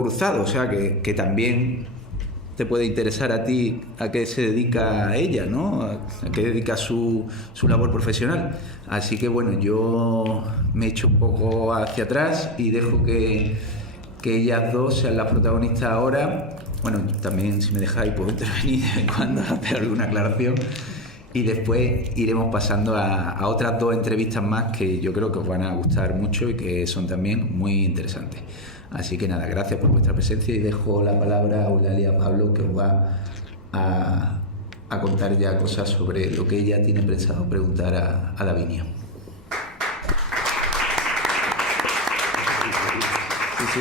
cruzado, o sea que también te puede interesar a ti a qué se dedica ella, ¿no? A qué dedica su labor profesional. Así que bueno, yo me echo un poco hacia atrás y dejo que ellas dos sean las protagonistas ahora. Bueno, también si me dejáis puedo intervenir de vez en cuando hacer alguna aclaración. Y después iremos pasando a otras dos entrevistas más que yo creo que os van a gustar mucho y que son también muy interesantes. Así que nada, gracias por vuestra presencia y dejo la palabra a Eulalia Pablo, que os va a contar ya cosas sobre lo que ella tiene pensado preguntar a Davinia. Sí.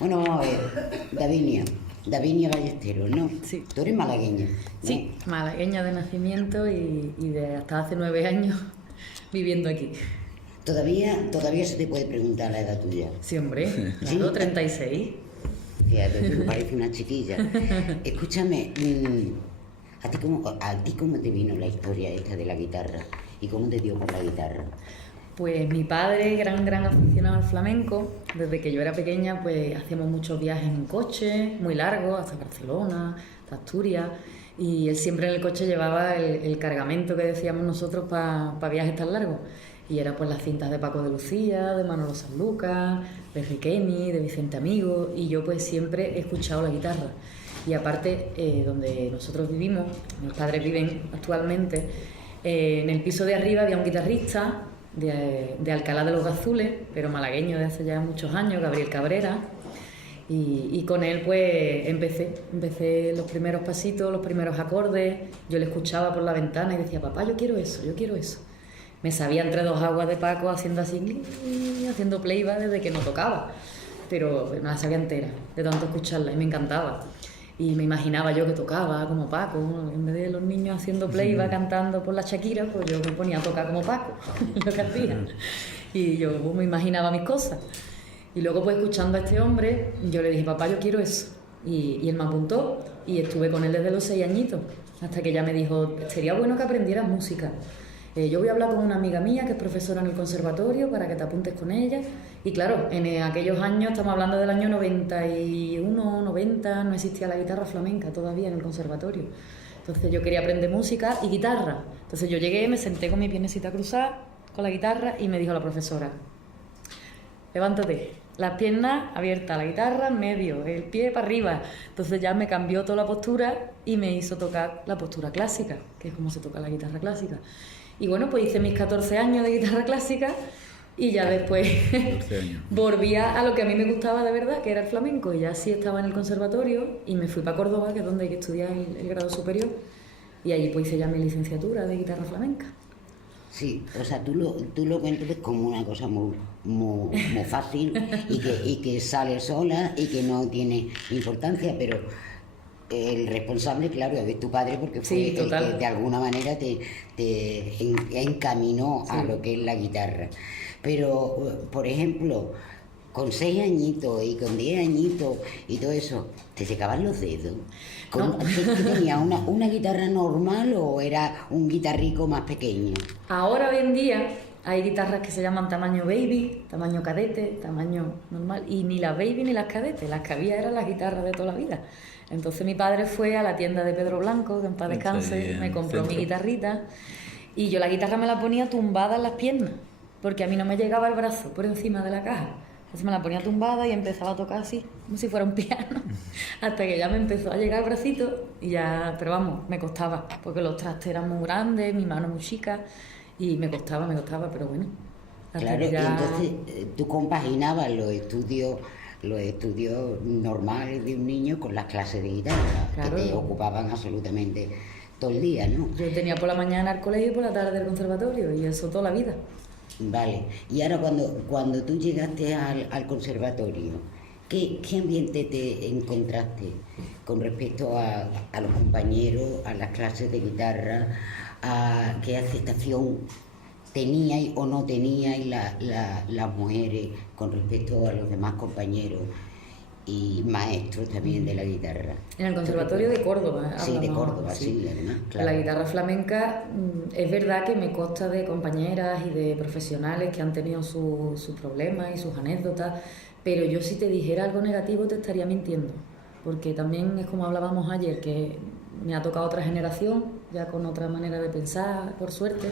Bueno, vamos a ver, Davinia Ballesteros, ¿no? Sí. Tú eres malagueña, ¿no? Sí, malagueña de nacimiento y de hasta hace 9 años viviendo aquí. ¿Todavía se te puede preguntar la edad tuya? Sí, hombre, claro, 36. Fíjate, tú pareces una chiquilla. Escúchame, ¿a ti cómo te vino la historia esta de la guitarra? ¿Y cómo te dio por la guitarra? Pues mi padre, gran aficionado al flamenco. Desde que yo era pequeña, pues hacíamos muchos viajes en coche, muy largos, hasta Barcelona, hasta Asturias. Y él siempre en el coche llevaba el cargamento que decíamos nosotros para viajes tan largos. Y era pues las cintas de Paco de Lucía, de Manolo Sanlúcar, de Riqueni, de Vicente Amigo, y yo pues siempre he escuchado la guitarra. Y aparte, donde nosotros vivimos, mis padres viven actualmente, en el piso de arriba había un guitarrista de Alcalá de los Gazules, pero malagueño de hace ya muchos años, Gabriel Cabrera, y con él pues empecé los primeros pasitos, los primeros acordes. Yo le escuchaba por la ventana y decía, papá, yo quiero eso. Me sabía entre dos aguas de Paco haciendo así, haciendo playback desde que no tocaba, pero no la sabía entera, de tanto escucharla, y me encantaba. Y me imaginaba yo que tocaba como Paco, en vez de los niños haciendo playback, cantando por la Shakira, pues yo me ponía a tocar como Paco, lo que hacía. Y yo me imaginaba mis cosas. Y luego pues escuchando a este hombre, yo le dije, papá, yo quiero eso. Y él me apuntó y estuve con él desde los 6 añitos, hasta que ella me dijo, sería bueno que aprendieras música. Yo voy a hablar con una amiga mía que es profesora en el conservatorio para que te apuntes con ella. Y claro, en aquellos años, estamos hablando del año 91, 90, no existía la guitarra flamenca todavía en el conservatorio. Entonces yo quería aprender música y guitarra. Entonces yo llegué, me senté con mi piernecita cruzada, con la guitarra, y me dijo la profesora, levántate, las piernas abiertas, la guitarra en medio, el pie para arriba. Entonces ya me cambió toda la postura y me hizo tocar la postura clásica, que es como se toca la guitarra clásica. Y bueno, pues hice mis 14 años de guitarra clásica y ya después volví a lo que a mí me gustaba de verdad, que era el flamenco. Y ya sí estaba en el conservatorio y me fui para Córdoba, que es donde hay que estudiar el grado superior. Y allí pues hice ya mi licenciatura de guitarra flamenca. Sí, o sea, tú lo cuentas como una cosa muy fácil y que sale sola y que no tiene importancia, pero el responsable, claro, es tu padre, porque fue el que de alguna manera te encaminó a lo que es la guitarra. Pero, por ejemplo, con 6 añitos y con 10 añitos y todo eso, ¿te secaban los dedos? No. ¿Qué tenía? ¿Una guitarra normal o era un guitarrico más pequeño? Ahora, hoy en día, hay guitarras que se llaman tamaño baby, tamaño cadete, tamaño normal, y ni las baby ni las cadetes, las que había eran las guitarras de toda la vida. Entonces mi padre fue a la tienda de Pedro Blanco, que en paz descanse, me compró mi guitarrita, y yo la guitarra me la ponía tumbada en las piernas, porque a mí no me llegaba el brazo por encima de la caja. Entonces me la ponía tumbada y empezaba a tocar así, como si fuera un piano, hasta que ya me empezó a llegar el bracito, y ya, pero vamos, me costaba, porque los trastes eran muy grandes, mi mano muy chica, y me costaba, pero bueno. Claro, ya... entonces tú compaginabas los estudios normales de un niño con las clases de guitarra, claro, que te ocupaban absolutamente todo el día, ¿no? Yo tenía por la mañana el colegio y por la tarde el conservatorio, y eso toda la vida. Vale, y ahora cuando tú llegaste al conservatorio, ¿qué ambiente te encontraste con respecto a los compañeros, a las clases de guitarra, a qué aceptación teníais o no teníais las mujeres con respecto a los demás compañeros y maestros también de la guitarra? En el Conservatorio de Córdoba. Sí, de Córdoba, sí, además, claro. La guitarra flamenca, es verdad que me consta de compañeras y de profesionales que han tenido sus problemas y sus anécdotas, Pero yo si te dijera algo negativo te estaría mintiendo, porque también es como hablábamos ayer, que me ha tocado otra generación, ya con otra manera de pensar, por suerte,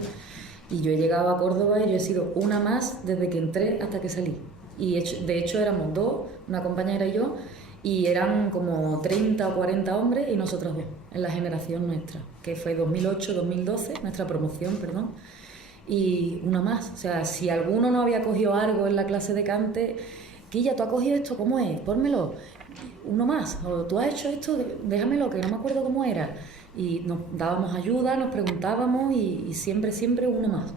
y yo he llegado a Córdoba y yo he sido una más desde que entré hasta que salí. Y de hecho éramos dos, una compañera y yo, y eran como 30 o 40 hombres y nosotros dos, en la generación nuestra, que fue 2008-2012, nuestra promoción, perdón, y una más. O sea, si alguno no había cogido algo en la clase de cante, Quilla, ¿tú has cogido esto? ¿Cómo es? Pónmelo. Uno más. O tú has hecho esto, déjamelo, que no me acuerdo cómo era. Y nos dábamos ayuda, nos preguntábamos y siempre, siempre uno más.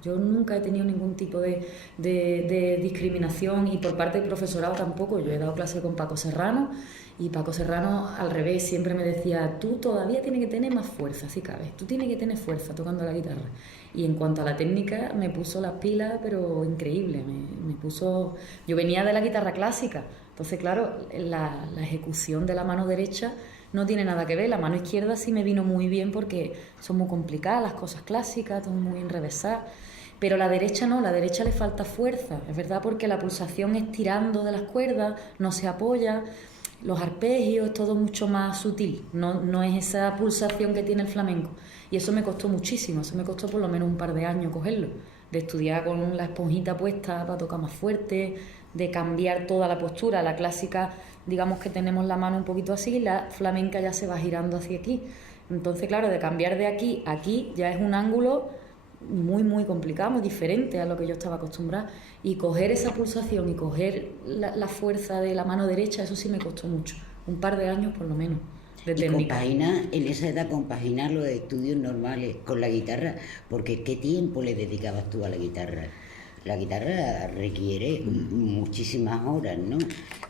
Yo nunca he tenido ningún tipo de discriminación y por parte del profesorado tampoco. Yo he dado clase con Paco Serrano y Paco Serrano al revés siempre me decía, tú todavía tienes que tener más fuerza, si cabes, tú tienes que tener fuerza tocando la guitarra. Y en cuanto a la técnica me puso las pilas, pero increíble, me puso... Yo venía de la guitarra clásica, entonces claro, la ejecución de la mano derecha no tiene nada que ver, la mano izquierda sí me vino muy bien porque son muy complicadas las cosas clásicas, son muy enrevesadas. Pero la derecha no, la derecha le falta fuerza, es verdad, porque la pulsación es tirando de las cuerdas, no se apoya, los arpegios, es todo mucho más sutil, no es esa pulsación que tiene el flamenco. Y eso me costó muchísimo, eso me costó por lo menos un par de años cogerlo, de estudiar con la esponjita puesta para tocar más fuerte, de cambiar toda la postura, la clásica, digamos que tenemos la mano un poquito así, la flamenca ya se va girando hacia aquí. Entonces, claro, de cambiar de aquí a aquí ya es un ángulo muy, muy complicado, muy diferente a lo que yo estaba acostumbrada. Y coger esa pulsación y coger la fuerza de la mano derecha, eso sí me costó mucho, un par de años por lo menos. De técnica. Y en esa edad compaginar los estudios normales con la guitarra, porque ¿qué tiempo le dedicabas tú a la guitarra? La guitarra requiere muchísimas horas, ¿no?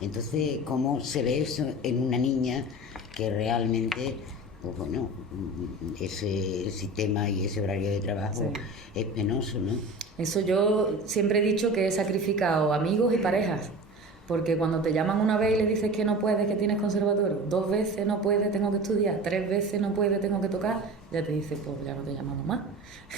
Entonces, ¿cómo se ve eso en una niña que realmente, pues bueno, ese sistema y ese horario de trabajo es penoso, ¿no? Eso yo siempre he dicho que he sacrificado amigos y parejas. Porque cuando te llaman una vez y le dices que no puedes, que tienes conservatorio, 2 veces no puedes, tengo que estudiar, 3 veces no puedes, tengo que tocar, ya te dice, pues ya no te llamamos más.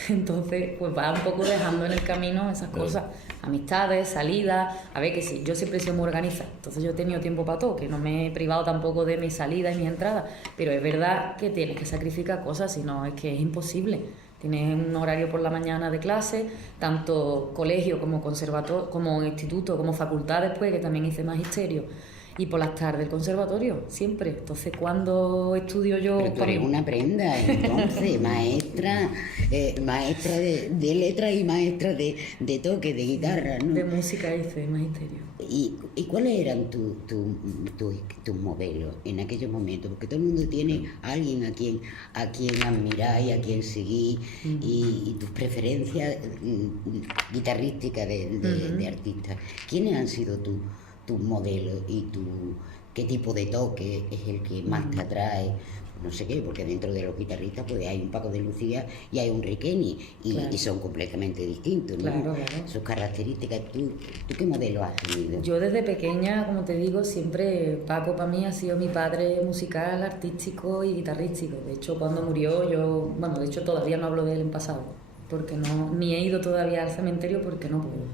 Entonces, pues va un poco dejando en el camino esas cosas, amistades, salidas, a ver que sí, yo siempre he sido muy organizada, entonces yo he tenido tiempo para todo, que no me he privado tampoco de mis salidas y mis entradas, pero es verdad que tienes que sacrificar cosas, si no es que es imposible. Tienes un horario por la mañana de clase, tanto colegio como conservatorio, como instituto, como facultad después, que también hice magisterio, y por las tardes el conservatorio, siempre. Entonces, ¿cuándo estudio yo? Pero tú eres una prenda, entonces, maestra de letras y maestra de toque, de guitarra, ¿no? De música hice magisterio. ¿Y cuáles eran tus modelos en aquellos momentos? Porque todo el mundo tiene a alguien a quien admiráis, a quien seguís, y tus preferencias guitarrísticas de artistas. ¿Quiénes han sido tus modelos y qué tipo de toque es el que más te atrae? No sé qué, porque dentro de los guitarristas pues hay un Paco de Lucía y hay un Riqueni y son completamente distintos, ¿no? Claro. Sus características. ¿Tú qué modelo has tenido? Yo desde pequeña, como te digo, siempre Paco para mí ha sido mi padre musical, artístico y guitarrístico. De hecho, cuando murió de hecho todavía no hablo de él en pasado, porque ni he ido todavía al cementerio porque no puedo.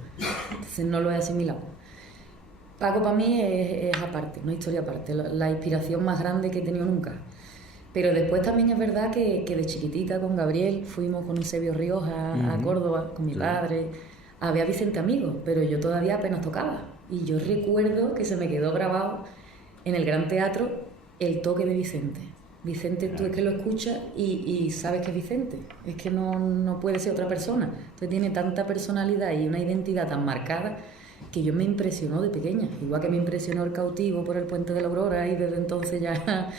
Entonces no lo he asimilado. Paco para mí es aparte, una historia aparte, la inspiración más grande que he tenido nunca. Pero después también es verdad que de chiquitita con Gabriel fuimos con Eusebio Rioja a Córdoba con mi padre. Había Vicente Amigo, pero yo todavía apenas tocaba. Y yo recuerdo que se me quedó grabado en el Gran Teatro el toque de Vicente. Vicente, tú es que lo escuchas y sabes que es Vicente. Es que no puede ser otra persona. Entonces tiene tanta personalidad y una identidad tan marcada que yo me impresionó de pequeña, igual que me impresionó El Cautivo por el Puente de la Aurora y desde entonces ya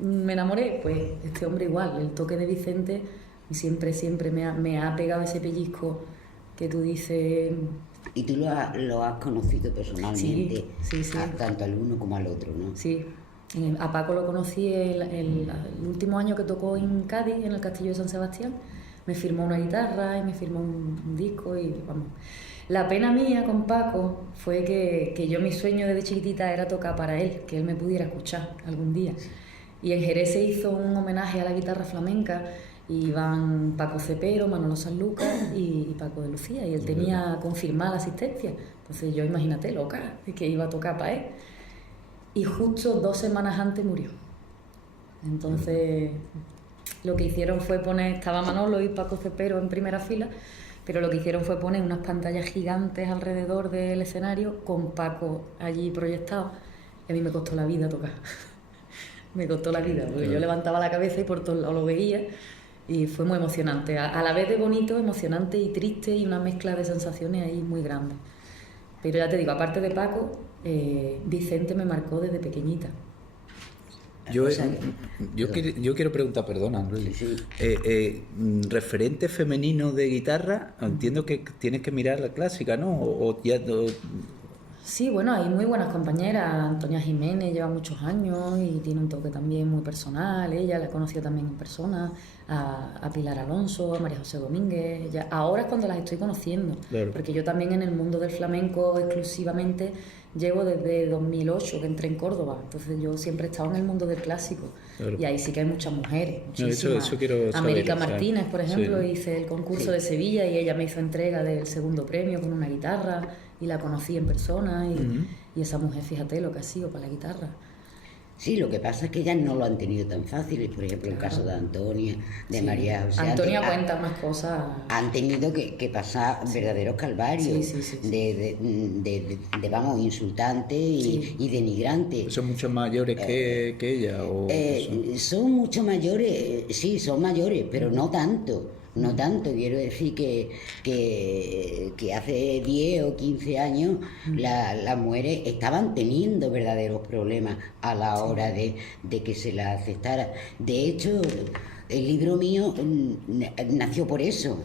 me enamoré. Pues este hombre igual, el toque de Vicente siempre me ha pegado ese pellizco que tú dices. ¿Y tú lo has conocido personalmente? Sí. Tanto al uno como al otro, ¿no? Sí, a Paco lo conocí el último año que tocó en Cádiz, en el Castillo de San Sebastián. Me firmó una guitarra y me firmó un disco y vamos. La pena mía con Paco fue que yo mi sueño desde chiquitita era tocar para él, que él me pudiera escuchar algún día. Y en Jerez se hizo un homenaje a la guitarra flamenca Y iban Paco Cepero, Manolo Sanlúcar y Paco de Lucía, y él tenía confirmada la asistencia. Entonces yo, imagínate, loca, que iba a tocar para él. Y justo 2 semanas antes murió. Entonces lo que hicieron fue poner, estaba Manolo y Paco Cepero en primera fila, pero lo que hicieron fue poner unas pantallas gigantes alrededor del escenario con Paco allí proyectado. Y a mí me costó la vida tocar. Me costó la vida, porque yo levantaba la cabeza y por todos lados lo veía. Y fue muy emocionante, a la vez de bonito, emocionante y triste, y una mezcla de sensaciones ahí muy grande. Pero ya te digo, aparte de Paco, Vicente me marcó desde pequeñita. Yo quiero preguntar, perdona, Aureli. Sí. Referente femenino de guitarra, entiendo que tienes que mirar la clásica, ¿no? Sí, bueno, hay muy buenas compañeras. Antonia Jiménez lleva muchos años y tiene un toque también muy personal. Ella la he conocido también en persona, a Pilar Alonso, a María José Domínguez. Ahora es cuando las estoy conociendo, claro, porque yo también en el mundo del flamenco exclusivamente llevo desde 2008 que entré en Córdoba. Entonces yo siempre he estado en el mundo del clásico, claro, y ahí sí que hay muchas mujeres, muchísimas. Eso quiero saber, América Martínez, por ejemplo, sí, hice el concurso de Sevilla y ella me hizo entrega del 2.º premio con una guitarra. Y la conocí en persona y esa mujer, fíjate lo que ha sido para la guitarra. Sí, lo que pasa es que ellas no lo han tenido tan fácil. Por ejemplo, el caso de Antonia, de María José. Antonia cuenta más cosas. Han tenido que pasar verdaderos calvarios de vamos, insultantes y denigrantes. ¿Son mucho mayores que ella? Son mucho mayores, sí, son mayores, pero no tanto. No tanto, quiero decir que hace 10 o 15 años las mujeres estaban teniendo verdaderos problemas a la hora de que se las aceptara. De hecho, el libro mío nació por eso,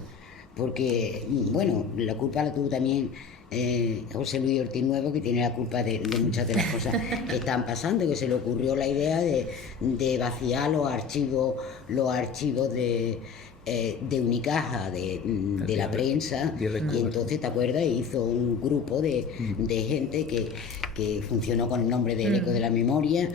porque, bueno, la culpa la tuvo también José Luis Ortiz Nuevo, que tiene la culpa de muchas de las cosas que están pasando, que se le ocurrió la idea de vaciar los archivos de Unicaja, de la prensa, y entonces, ¿te acuerdas? Hizo un grupo de gente que funcionó con el nombre del Eco de la Memoria,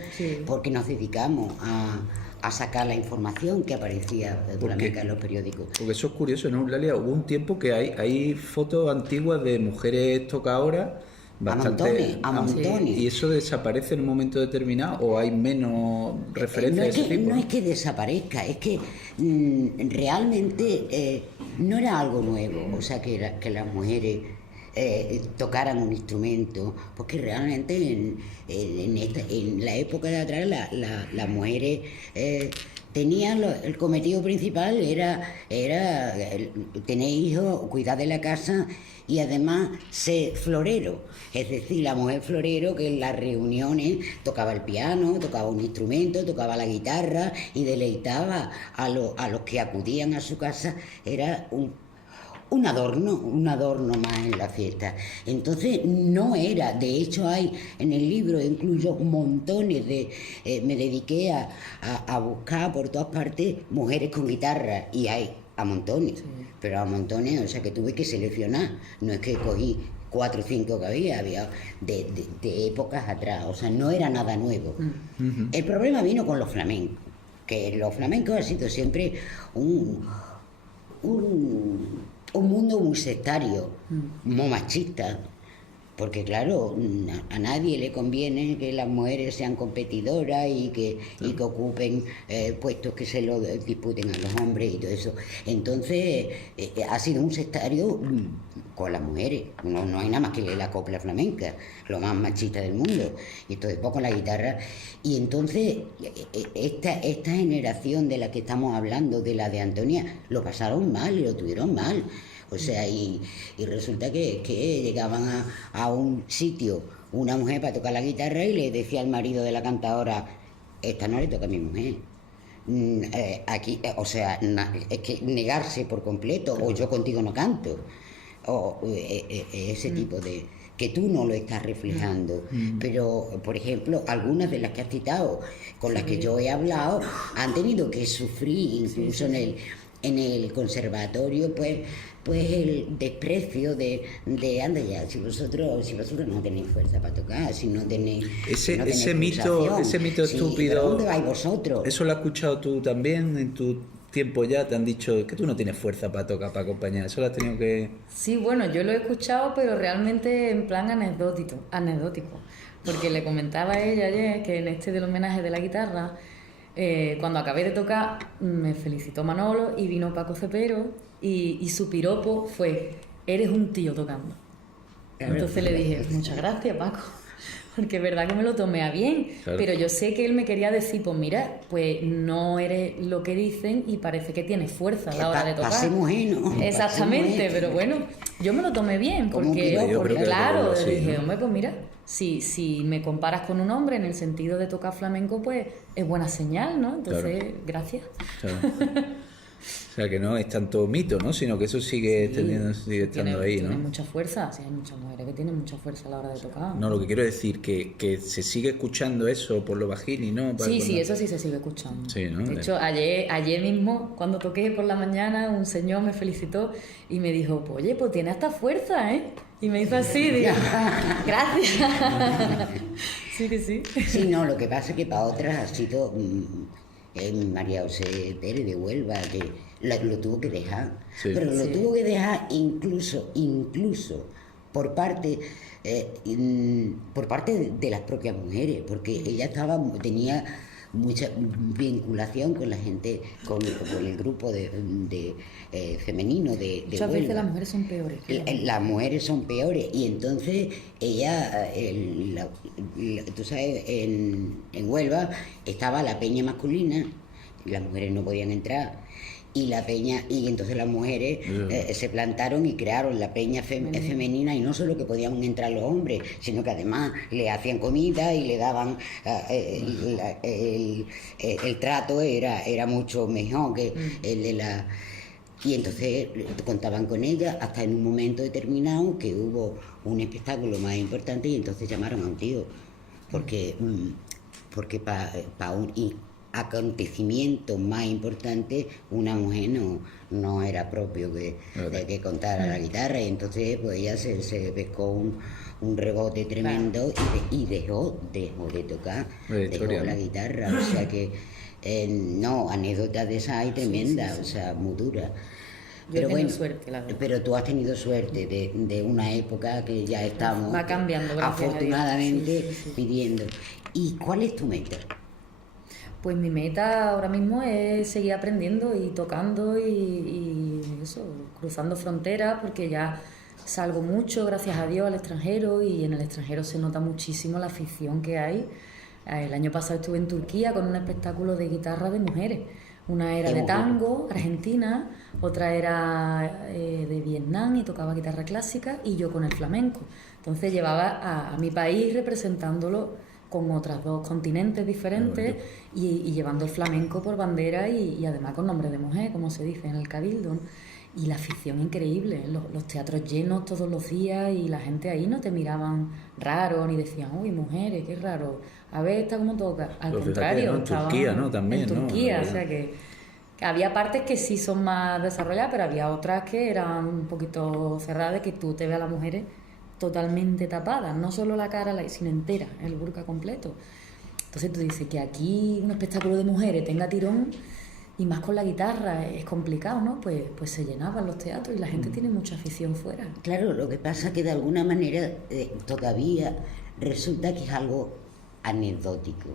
porque nos dedicamos a sacar la información que aparecía duramente en los periódicos. Porque eso es curioso, ¿no, Eulalia? Hubo un tiempo que hay fotos antiguas de mujeres tocadoras bastante a montones. ¿Y eso desaparece en un momento determinado o hay menos referencias de ese tipo? No es que desaparezca, es que realmente no era algo nuevo, o sea, que las mujeres tocaran un instrumento, porque realmente en la época de atrás las mujeres tenían el cometido principal era tener hijos, cuidar de la casa y además ser florero, es decir, la mujer florero que en las reuniones tocaba el piano, tocaba un instrumento, tocaba la guitarra y deleitaba a los que acudían a su casa. Era un adorno más en la fiesta. Entonces no era, de hecho hay en el libro, incluyo montones me dediqué a buscar por todas partes mujeres con guitarra y hay a montones, pero a montones, o sea que tuve que seleccionar, no es que cogí 4 o 5 que había de épocas atrás, o sea, no era nada nuevo. El problema vino con los flamencos, que los flamencos ha sido siempre un mundo muy sectario, muy machista, porque claro, a nadie le conviene que las mujeres sean competidoras y que ocupen puestos que se lo disputen a los hombres y todo eso. Entonces ha sido un sectario con las mujeres. No hay nada más que la copla flamenca, lo más machista del mundo, y esto después con la guitarra. Y entonces esta generación de la que estamos hablando, de la de Antonia, lo pasaron mal y lo tuvieron mal. O sea, y resulta que llegaban a un sitio una mujer para tocar la guitarra y le decía al marido de la cantadora: esta no le toca a mi mujer. Aquí, o sea, es que negarse por completo, o yo contigo no canto, o ese tipo de... que tú no lo estás reflejando. Pero, por ejemplo, algunas de las que has citado, con las que yo he hablado, han tenido que sufrir, incluso en el conservatorio, pues el desprecio de anda ya, si vosotros no tenéis fuerza para tocar, si no tenéis ese mito sí, estúpido. ¿pero dónde vais vosotros? ¿Eso lo has escuchado tú también en tu tiempo ya te han dicho que tú no tienes fuerza para tocar, para acompañar? Eso lo has tenido que... Sí, bueno, yo lo he escuchado, pero realmente en plan anecdótico. Porque le comentaba a ella ayer que en este del homenaje de la guitarra, cuando acabé de tocar, me felicitó Manolo y vino Paco Cepero y su piropo fue: eres un tío tocando. Entonces le dije: muchas gracias, Paco, porque es verdad que me lo tomé a bien, Claro. pero yo sé que él me quería decir, pues mira, pues no eres lo que dicen y parece que tienes fuerza a la hora de tocar. Pase mujer, ¿no? Exactamente, Pase mujer. pero bueno, yo me lo tomé bien, Como porque, piropo, yo creo que claro, sí, dije, ¿no? hombre, pues mira, si me comparas con un hombre en el sentido de tocar flamenco, pues es buena señal, ¿no? Entonces, gracias. Claro. O sea, que no es tanto mito, ¿no? Sino que eso sigue, sigue estando ahí, tiene ¿no? mucha fuerza, sí, hay muchas mujeres que tienen mucha fuerza a la hora de tocar. No, lo que quiero decir que se sigue escuchando eso por lo bajini, ¿no? Sí, eso sí se sigue escuchando. Sí, ¿no? De hecho, ayer mismo, cuando toqué por la mañana, un señor me felicitó y me dijo, pues, oye, pues tiene hasta fuerza, ¿eh? Y me hizo así, digo, gracias. Sí que sí. Sí, no, lo que pasa es que para otras ha sido María José Pérez de Huelva, que lo tuvo que dejar. Sí. Pero lo Sí. tuvo que dejar incluso por parte de las propias mujeres, porque ella tenía mucha vinculación con la gente, con el grupo femenino de Muchas veces Huelva. las mujeres son peores. que los hombres. Las mujeres son peores y entonces ella, tú sabes, en Huelva estaba la peña masculina, las mujeres no podían entrar y la peña, y entonces las mujeres se plantaron y crearon la peña femenina, y no solo que podían entrar los hombres, sino que además le hacían comida y le daban el trato era mucho mejor que el de la... Y entonces contaban con ella hasta en un momento determinado que hubo un espectáculo más importante y entonces llamaron a un tío, porque para un acontecimiento más importante una mujer no era propio que contara la guitarra, y entonces pues ella se pescó un rebote tremendo y dejó de tocar, dejó la guitarra, o sea que no, anécdotas de esas hay tremendas, o sea, muy duras. Yo he tenido suerte, la verdad. Pero tú has tenido suerte de una época que ya estamos Va cambiando, gracias a Dios. afortunadamente Sí. pidiendo. ¿Y cuál es tu meta? Pues mi meta ahora mismo es seguir aprendiendo y tocando y eso, cruzando fronteras, porque ya salgo mucho, gracias a Dios, al extranjero, y en el extranjero se nota muchísimo la afición que hay. El año pasado estuve en Turquía con un espectáculo de guitarra de mujeres. Una era de tango, argentina, otra era de Vietnam y tocaba guitarra clásica, y yo con el flamenco. Entonces llevaba a mi país representándolo con otras dos continentes diferentes y llevando el flamenco por bandera y además con nombre de mujer, como se dice en el Cabildo, ¿no? Y la afición increíble, los teatros llenos todos los días, y la gente ahí no te miraban raro ni decían, uy, mujeres, qué raro, a ver esta cómo toca. Al Pues contrario, fíjate, ¿no? En estaban Turquía, ¿no? También, en ¿no? Turquía, o sea que había partes que sí son más desarrolladas, pero había otras que eran un poquito cerradas, de que tú te ves a las mujeres totalmente tapadas, no solo la cara, sino entera, el burka completo. Entonces tú dices que aquí un espectáculo de mujeres tenga tirón, y más con la guitarra, es complicado, ¿no? Pues se llenaban los teatros y la gente tiene mucha afición fuera. Claro, lo que pasa es que de alguna manera todavía resulta que es algo anecdótico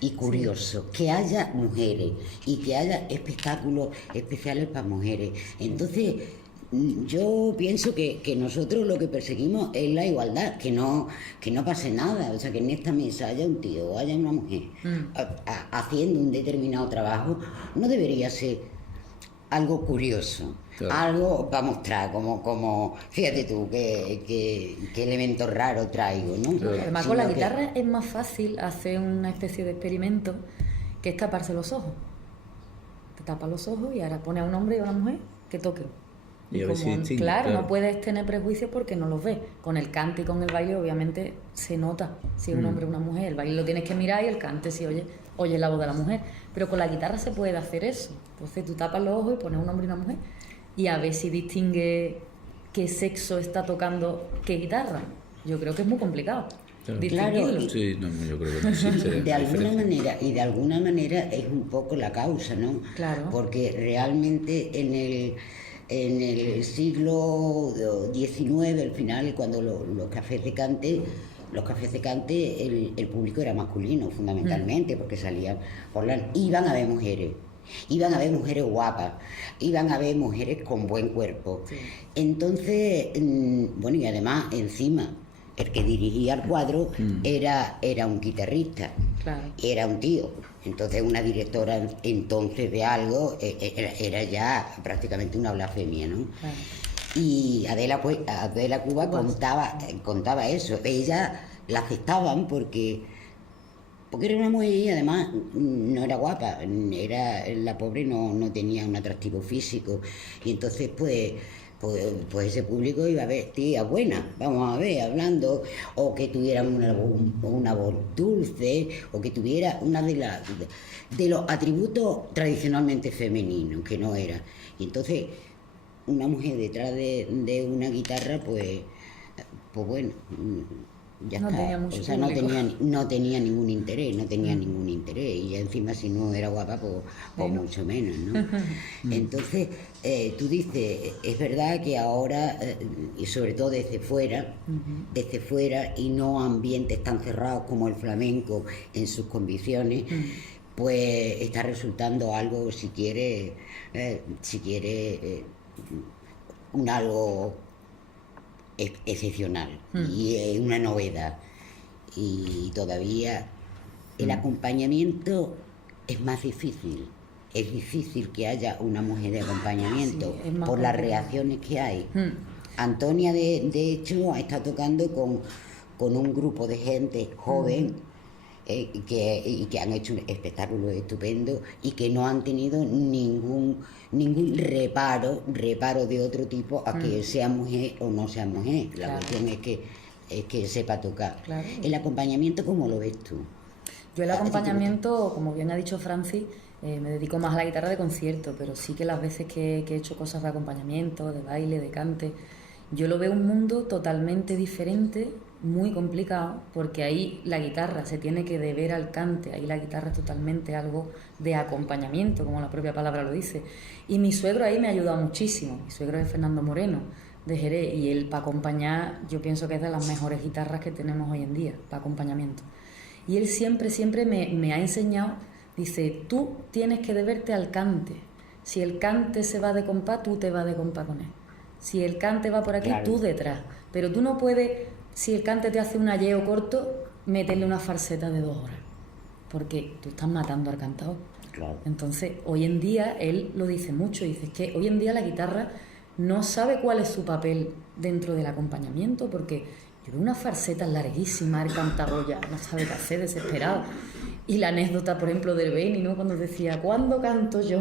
y curioso, que haya mujeres y que haya espectáculos especiales para mujeres. Entonces, yo pienso que nosotros lo que perseguimos es la igualdad, que no pase nada, o sea, que en esta mesa haya un tío o haya una mujer haciendo un determinado trabajo, no debería ser algo curioso. Claro. Algo para mostrar, como fíjate tú, qué elemento raro traigo, ¿no? Claro. Además, con la guitarra es más fácil hacer una especie de experimento que es taparse los ojos. Te tapas los ojos y ahora pone a un hombre y a una mujer que toquen. Y a ver si distingue, claro, claro. no puedes tener prejuicios porque no los ves. Con el cante y con el baile, obviamente, se nota si es un hombre o una mujer. El baile lo tienes que mirar y el cante si oye la voz de la mujer. Pero con la guitarra se puede hacer eso. Entonces tú tapas los ojos y pones un hombre y una mujer y a ver si distingue qué sexo está tocando qué guitarra. Yo creo que es muy complicado. Claro. distinguirlo. Sí, no, yo creo que no existe de alguna diferencia. manera, y de alguna manera es un poco la causa, ¿no? Claro. Porque realmente en el siglo XIX, al final, cuando los cafés de Cante, el público era masculino fundamentalmente, porque salían iban a ver mujeres. Iban a ver mujeres guapas, iban a ver mujeres con buen cuerpo. Sí. Entonces, bueno, y además, encima, el que dirigía el cuadro era un guitarrista, Claro. era un tío. Entonces, una directora entonces de algo era ya prácticamente una blasfemia, ¿no? Claro. Y Adela Cuba contaba eso. Ella la aceptaban porque era una mujer y además no era guapa, la pobre no tenía un atractivo físico. Y entonces pues ese público iba a ver tías buenas, vamos a ver, hablando, o que tuviera una voz dulce, o que tuviera una de los atributos tradicionalmente femeninos, que no era. Y entonces una mujer detrás de una guitarra, pues bueno, ya No está. tenía mucho O sea, público. no tenía ningún interés, y ya encima si no era guapa, pues Bueno. mucho menos, ¿no? Entonces, tú dices, es verdad que ahora, y sobre todo desde fuera, y no ambientes tan cerrados como el flamenco en sus condiciones, pues está resultando algo, si quiere, un algo excepcional y es una novedad. Y todavía el acompañamiento es más difícil. Es difícil que haya una mujer de acompañamiento Sí, es más por las complicado. reacciones que hay. Antonia, de hecho, está tocando con un grupo de gente joven que han hecho un espectáculo estupendo y que no han tenido ningún reparo de otro tipo a que sea mujer o no sea mujer. La Claro. cuestión es que sepa tocar. Claro. El acompañamiento, ¿cómo lo ves tú? Yo el acompañamiento, como bien ha dicho Francis, me dedico más a la guitarra de concierto, pero sí que las veces que he hecho cosas de acompañamiento, de baile, de cante, yo lo veo un mundo totalmente diferente, muy complicado, porque ahí la guitarra se tiene que deber al cante, ahí la guitarra es totalmente algo de acompañamiento, como la propia palabra lo dice. Y mi suegro ahí me ha ayudado muchísimo, mi suegro es Fernando Moreno, de Jerez, y él para acompañar, yo pienso que es de las mejores guitarras que tenemos hoy en día, para acompañamiento. Y él siempre me ha enseñado, dice, tú tienes que deberte al cante. Si el cante se va de compás, tú te vas de compás con él. Si el cante va por aquí, Claro. tú detrás. Pero tú no puedes, si el cante te hace un ayeo corto, meterle una falseta de 2 horas. Porque tú estás matando al cantador. Claro. Entonces, hoy en día, él lo dice mucho, dice que hoy en día la guitarra no sabe cuál es su papel dentro del acompañamiento, porque yo veo una falseta larguísima, el cantador ya no sabe qué hacer, desesperado. Y la anécdota, por ejemplo, del Beni, ¿no? Cuando decía, ¿cuándo canto yo?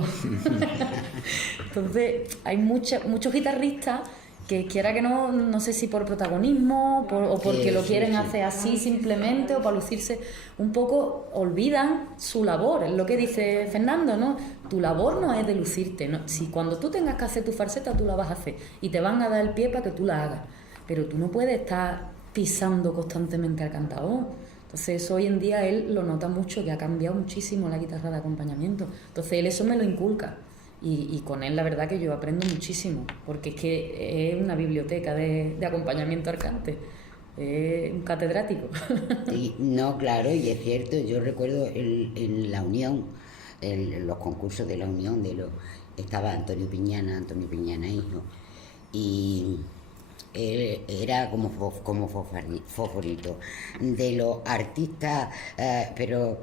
Entonces, hay muchos guitarristas que quiera que no sé si por protagonismo o porque lo quieren hacer así simplemente o para lucirse un poco, olvidan su labor, es lo que dice Fernando, ¿no? Tu labor no es de lucirte, ¿no? Si cuando tú tengas que hacer tu falseta tú la vas a hacer y te van a dar el pie para que tú la hagas, pero tú no puedes estar pisando constantemente al cantador. Entonces eso hoy en día él lo nota mucho, que ha cambiado muchísimo la guitarra de acompañamiento, entonces él eso me lo inculca. Y con él la verdad que yo aprendo muchísimo, porque es que es una biblioteca de acompañamiento al cante, es un catedrático. Sí, no, claro, y es cierto, yo recuerdo en la Unión, los concursos de la Unión, estaba Antonio Piñana hijo, y él era como favorito de los artistas, pero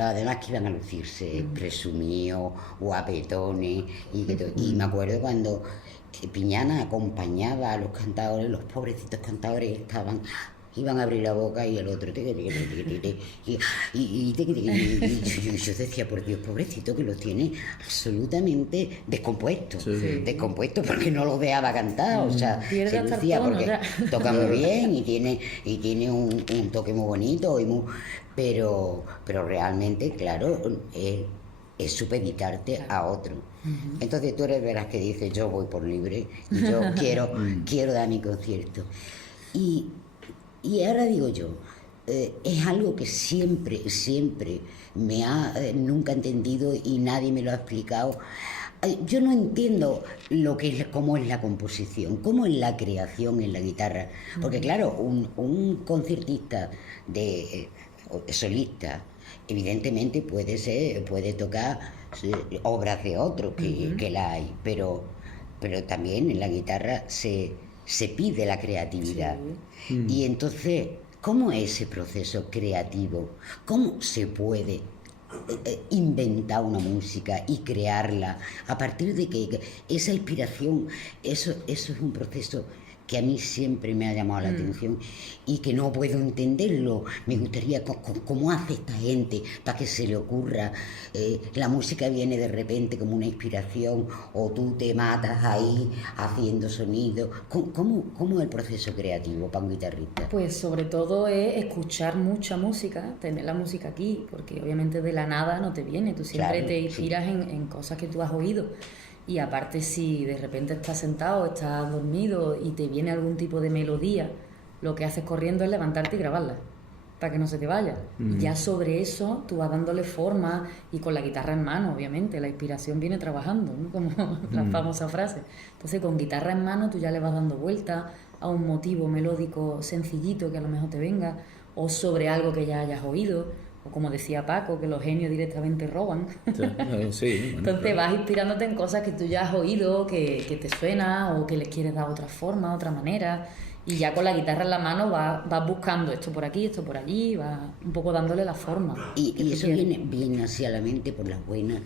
además que iban a lucirse presumidos, guapetones, y me acuerdo cuando Piñana acompañaba a los cantadores, los pobrecitos cantadores iban a abrir la boca y el otro y yo decía, por Dios, pobrecito, que los tiene absolutamente descompuestos, Sí. descompuestos porque no los dejaba cantar, o sea, Pierde se hasta el lucía tono, porque ya. toca muy bien y tiene un toque muy bonito pero realmente, claro, es supeditarte a otro. Entonces tú eres de las que dices, yo voy por libre y yo quiero dar mi concierto. Y ahora digo yo, es algo que siempre me ha nunca entendido y nadie me lo ha explicado. Yo no entiendo cómo es la composición, cómo es la creación en la guitarra. Porque claro, un concertista solista, evidentemente puede tocar obras de otros, que la hay, pero también en la guitarra se pide la creatividad. Sí. Y entonces, ¿cómo es ese proceso creativo? ¿Cómo se puede inventar una música y crearla a partir de que esa inspiración, eso es un proceso que a mí siempre me ha llamado la atención y que no puedo entenderlo? Me gustaría cómo hace esta gente para que se le ocurra. La música viene de repente como una inspiración, o tú te matas ahí haciendo sonido. ¿Cómo es el proceso creativo para un guitarrista? Pues sobre todo es escuchar mucha música, tener la música aquí, porque obviamente de la nada no te viene, tú siempre claro, te inspiras sí. en cosas que tú has oído. Y aparte, si de repente estás sentado, estás dormido y te viene algún tipo de melodía, lo que haces corriendo es levantarte y grabarla para que no se te vaya. Y ya sobre eso tú vas dándole forma, y con la guitarra en mano, obviamente, la inspiración viene trabajando, ¿no? Como la famosa frase. Entonces, con guitarra en mano tú ya le vas dando vuelta a un motivo melódico sencillito que a lo mejor te venga, o sobre algo que ya hayas oído. O como decía Paco, que los genios directamente roban. Sí, bueno, entonces claro. vas inspirándote en cosas que tú ya has oído, que te suena, o que les quieres dar otra forma, otra manera. Y ya con la guitarra en la mano vas buscando esto por aquí, esto por allí, vas un poco dándole la forma. Y eso viene hacia la mente por las buenas.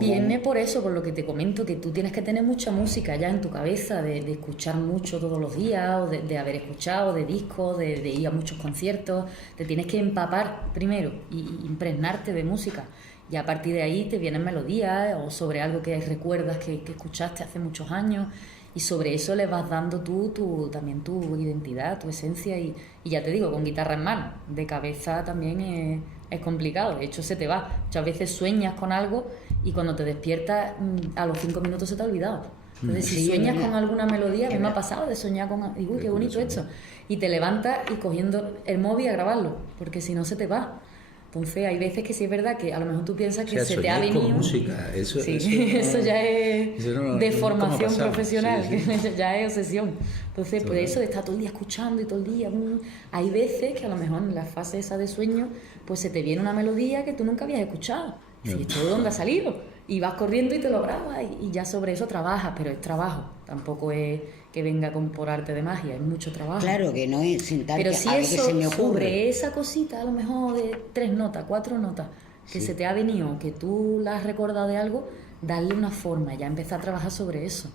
Viene por eso, por lo que te comento, que tú tienes que tener mucha música ya en tu cabeza, de escuchar mucho todos los días, o de haber escuchado, de discos, de ir a muchos conciertos. Te tienes que empapar primero y impregnarte de música. Y a partir de ahí te vienen melodías, o sobre algo que recuerdas que escuchaste hace muchos años, y sobre eso le vas dando también tu identidad, tu esencia, y ya te digo, con guitarra en mano. De cabeza también es complicado, de hecho se te va. Muchas veces sueñas con algo y cuando te despiertas a los 5 minutos se te ha olvidado. Entonces si sueñas con alguna melodía, a mí me ha pasado de soñar con... Digo, uy, qué bonito esto. Y te levantas y cogiendo el móvil a grabarlo, porque si no se te va. Entonces hay veces que sí es verdad que a lo mejor tú piensas que se te ha venido... con música, eso ya es de formación profesional, sí. Ya es obsesión. Entonces, por eso de estar todo el día escuchando y todo el día... Hay veces que a lo mejor en la fase esa de sueño, pues se te viene una melodía que tú nunca habías escuchado. Sí, ¿esto de dónde ha salido? Y vas corriendo y te lo grabas y ya sobre eso trabajas, pero es trabajo. Tampoco es que venga por arte de magia, es mucho trabajo. Claro, que no es sentarte pero si a ver eso, qué se me ocurre. sobre esa cosita, a lo mejor de 3 notas, 4 notas, que se te ha venido, que tú la has recordado de algo, darle una forma, ya empezar a trabajar sobre eso.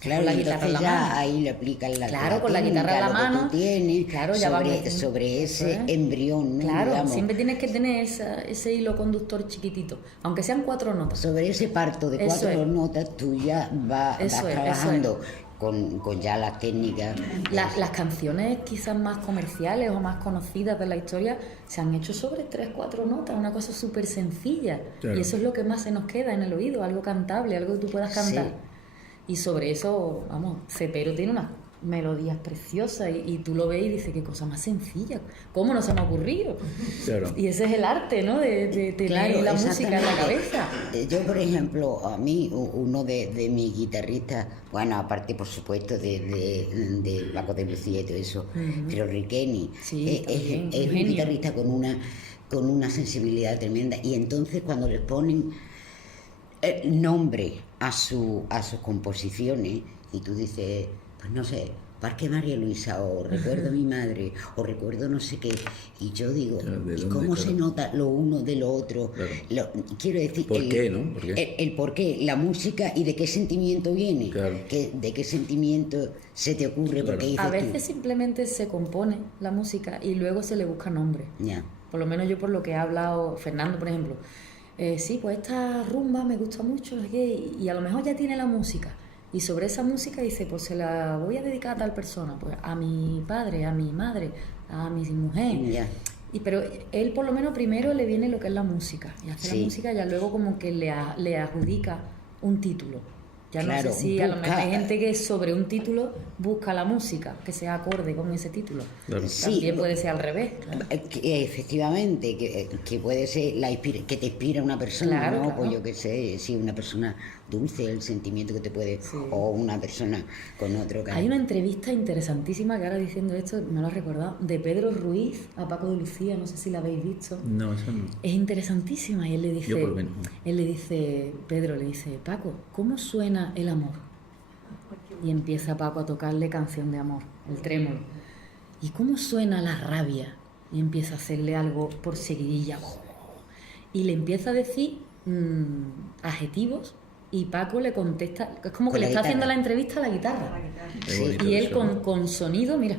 Claro, con la guitarra en la mano. Ahí le aplican la Claro, con la guitarra en la mano. Que tú tienes, claro, ya sobre ese embrión, ¿no? Claro, digamos. siempre tienes que tener ese hilo conductor chiquitito, aunque sean 4 notas. Sobre ese parto de 4 notas tú ya vas trabajando con ya las técnicas. Las canciones quizás más comerciales o más conocidas de la historia se han hecho sobre 3-4 notas, una cosa súper sencilla. Claro. Y eso es lo que más se nos queda en el oído, algo cantable, algo que tú puedas cantar. Sí. Y sobre eso, vamos, Cepero tiene unas melodías preciosas y tú lo ves y dices, qué cosa más sencilla, ¿cómo no se me ha ocurrido? Claro. Y ese es el arte, ¿no? De tener la música en la cabeza. Yo, por ejemplo, a mí, uno de mis guitarristas, bueno, aparte, por supuesto, de Paco de Lucía y todo eso, pero Riqueni, sí, es un guitarrista con una sensibilidad tremenda, y entonces cuando les ponen nombre a sus composiciones y tú dices, pues no sé, Parque María Luisa, o recuerdo a mi madre, o recuerdo no sé qué, y yo digo, ¿y cómo se nota lo uno de lo otro? Claro. Quiero decir, ¿por qué, no? ¿Por qué? El por qué, la música, y de qué sentimiento viene, claro. De qué sentimiento se te ocurre, claro. Porque dices a veces simplemente se compone la música y luego se le busca nombre. Ya. Por lo menos yo, por lo que ha hablado Fernando, por ejemplo, sí, pues esta rumba me gusta mucho, y a lo mejor ya tiene la música, y sobre esa música dice, pues se la voy a dedicar a tal persona, pues a mi padre, a mi madre, a mi mujer. Yeah. Pero él por lo menos primero le viene lo que es la música, y hace la música, ya luego como que le adjudica un título. Ya Claro, no sé si a lo mejor busca- hay gente que sobre un título busca la música que sea acorde con ese título. Claro. Sí, También puede ser al revés. Claro. Que efectivamente, que puede ser que te inspira una persona, Claro, ¿no? claro. Pues yo qué sé, si una persona dulce, el sentimiento que te puede, Sí. o una persona con otro Hay una entrevista interesantísima que ahora diciendo esto me lo has recordado, de Pedro Ruiz a Paco de Lucía, no sé si la habéis visto. No, eso no. Es interesantísima y él le dice, Yo por lo menos. Pedro le dice, Paco, ¿cómo suena el amor? Y empieza Paco a tocarle Canción de Amor, el trémolo. ¿Y cómo suena la rabia? Y empieza a hacerle algo por seguidilla. Y le empieza a decir adjetivos y Paco le contesta, es como que Con le la está haciendo guitarra. la entrevista a la guitarra. Es Sí. bonito Y él eso, ¿no? con sonido, mira,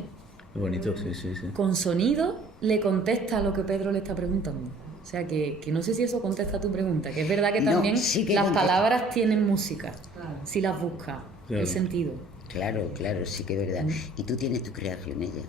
Es bonito, sí, sí, sí. con sonido le contesta lo que Pedro le está preguntando. O sea, que no sé si eso contesta a tu pregunta, que es verdad que No, también sí que las contesta. palabras tienen música, si las buscas, Claro. el sentido. Claro, claro, sí que es verdad. Y tú tienes tus creaciones ya.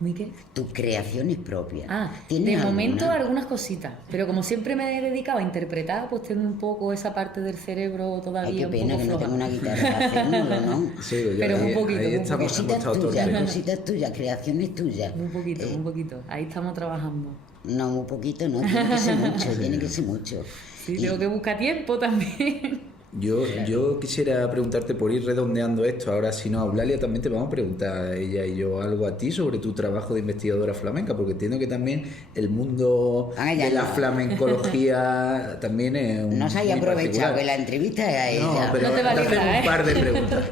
¿Muy qué? Tus creaciones propias. Ah, ¿Tienes de alguna? momento algunas cositas, pero como siempre me he dedicado a interpretar, pues tengo un poco esa parte del cerebro todavía Ay, qué un pena poco que no floja. tengo una guitarra para hacérmelo, ¿no? Sí, yo Pero ahí, un poquito, ahí un estamos, Cositas hemos estado tuyas, torpes. cositas tuyas, creaciones tuyas. Muy poquito, muy poquito. Ahí estamos trabajando. No, muy poquito, no, tiene que ser mucho, tiene que ser mucho. Sí, Y- tengo que buscar tiempo también. Yo quisiera preguntarte, por ir redondeando esto, ahora si no, Eulalia, también te vamos a preguntar ella y yo algo a ti sobre tu trabajo de investigadora flamenca, porque entiendo que también el mundo Ah, ya de la no. flamencología también es un No se haya muy aprovechado particular. que la entrevista es a ella. No, pero No te va a te hacen librar, un ¿eh? par de preguntas.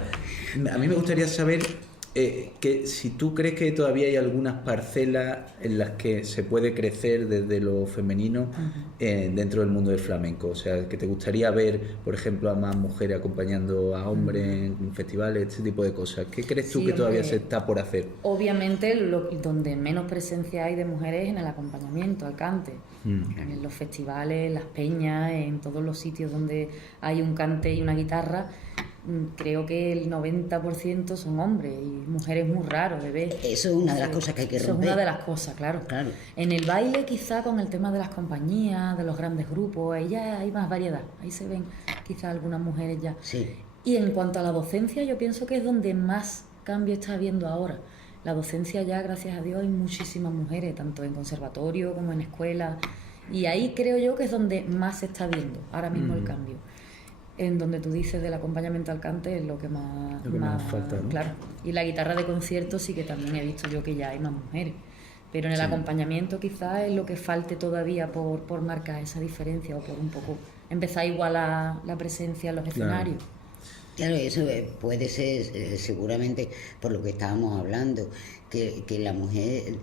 A mí me gustaría saber que si tú crees que todavía hay algunas parcelas en las que se puede crecer desde lo femenino dentro del mundo del flamenco. O sea, que te gustaría ver, por ejemplo, a más mujeres acompañando a hombres en festivales, este tipo de cosas. ¿Qué crees tú Sí, que todavía hombre. se está por hacer? Obviamente, donde menos presencia hay de mujeres es en el acompañamiento, al cante. En los festivales, las peñas, en todos los sitios donde hay un cante y una guitarra, creo que el 90% son hombres y mujeres muy raros de ver. Eso es una de las cosas que hay que Eso es romper. una de las cosas, claro. Claro. En el baile, quizá con el tema de las compañías, de los grandes grupos, ahí ya hay más variedad. Ahí se ven quizá algunas mujeres ya. Sí. Y en cuanto a la docencia, yo pienso que es donde más cambio está habiendo ahora. La docencia ya, gracias a Dios, hay muchísimas mujeres, tanto en conservatorio como en escuela. Y ahí creo yo que es donde más se está viendo ahora mismo el cambio. En donde tú dices del acompañamiento al cante es lo que más, Lo que más falta, ¿no? Claro. Y la guitarra de concierto sí que también he visto yo que ya hay más mujeres. Pero en el acompañamiento quizás es lo que falte todavía por marcar esa diferencia o por un poco empezar a igualar la presencia en los escenarios. Claro, eso puede ser seguramente por lo que estábamos hablando, que la mujer,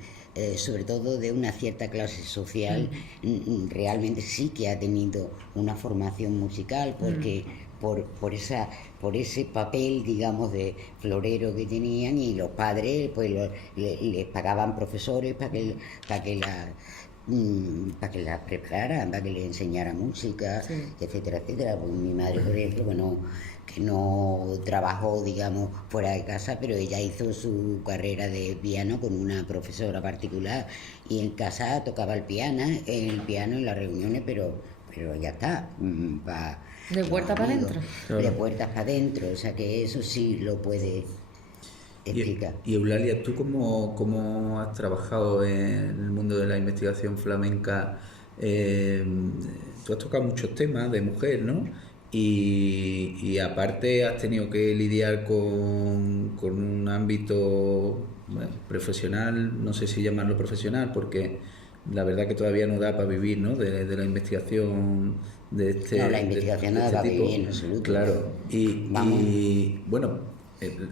sobre todo de una cierta clase social, realmente sí que ha tenido una formación musical, porque por ese papel, digamos, de florero que tenían, y los padres pues les pagaban profesores para que la prepararan, para que le enseñara música, Sí. etcétera, etcétera. Pues mi madre, por ejemplo, que no trabajó, digamos, fuera de casa, pero ella hizo su carrera de piano con una profesora particular, y en casa tocaba el piano en las reuniones, pero ya está. De puertas para amigos, adentro. Claro. De puertas para adentro, o sea que eso sí lo puede explicar. Y Eulalia, ¿tú cómo has trabajado en el mundo de la investigación flamenca? Tú has tocado muchos temas de mujer, ¿no? Y aparte has tenido que lidiar con un ámbito profesional, no sé si llamarlo profesional, porque la verdad que todavía no da para vivir, ¿no? De la investigación de este No, la investigación no da para tipo. vivir en absoluto. Claro. Vamos. Y bueno,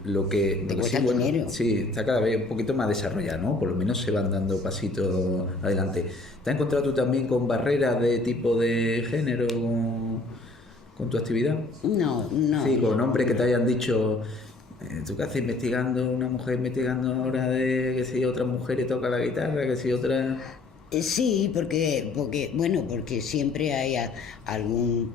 lo que Te cuesta sí, bueno, dinero. sí, está cada vez un poquito más desarrollado, ¿no? Por lo menos se van dando pasitos adelante. ¿Te has encontrado tú también con barreras de tipo de género con tu actividad? No. Sí, con hombres que te hayan dicho, ¿tú qué haces investigando, una mujer investigando ahora de que si otra mujer toca la guitarra, que si otra... Sí, porque siempre hay algún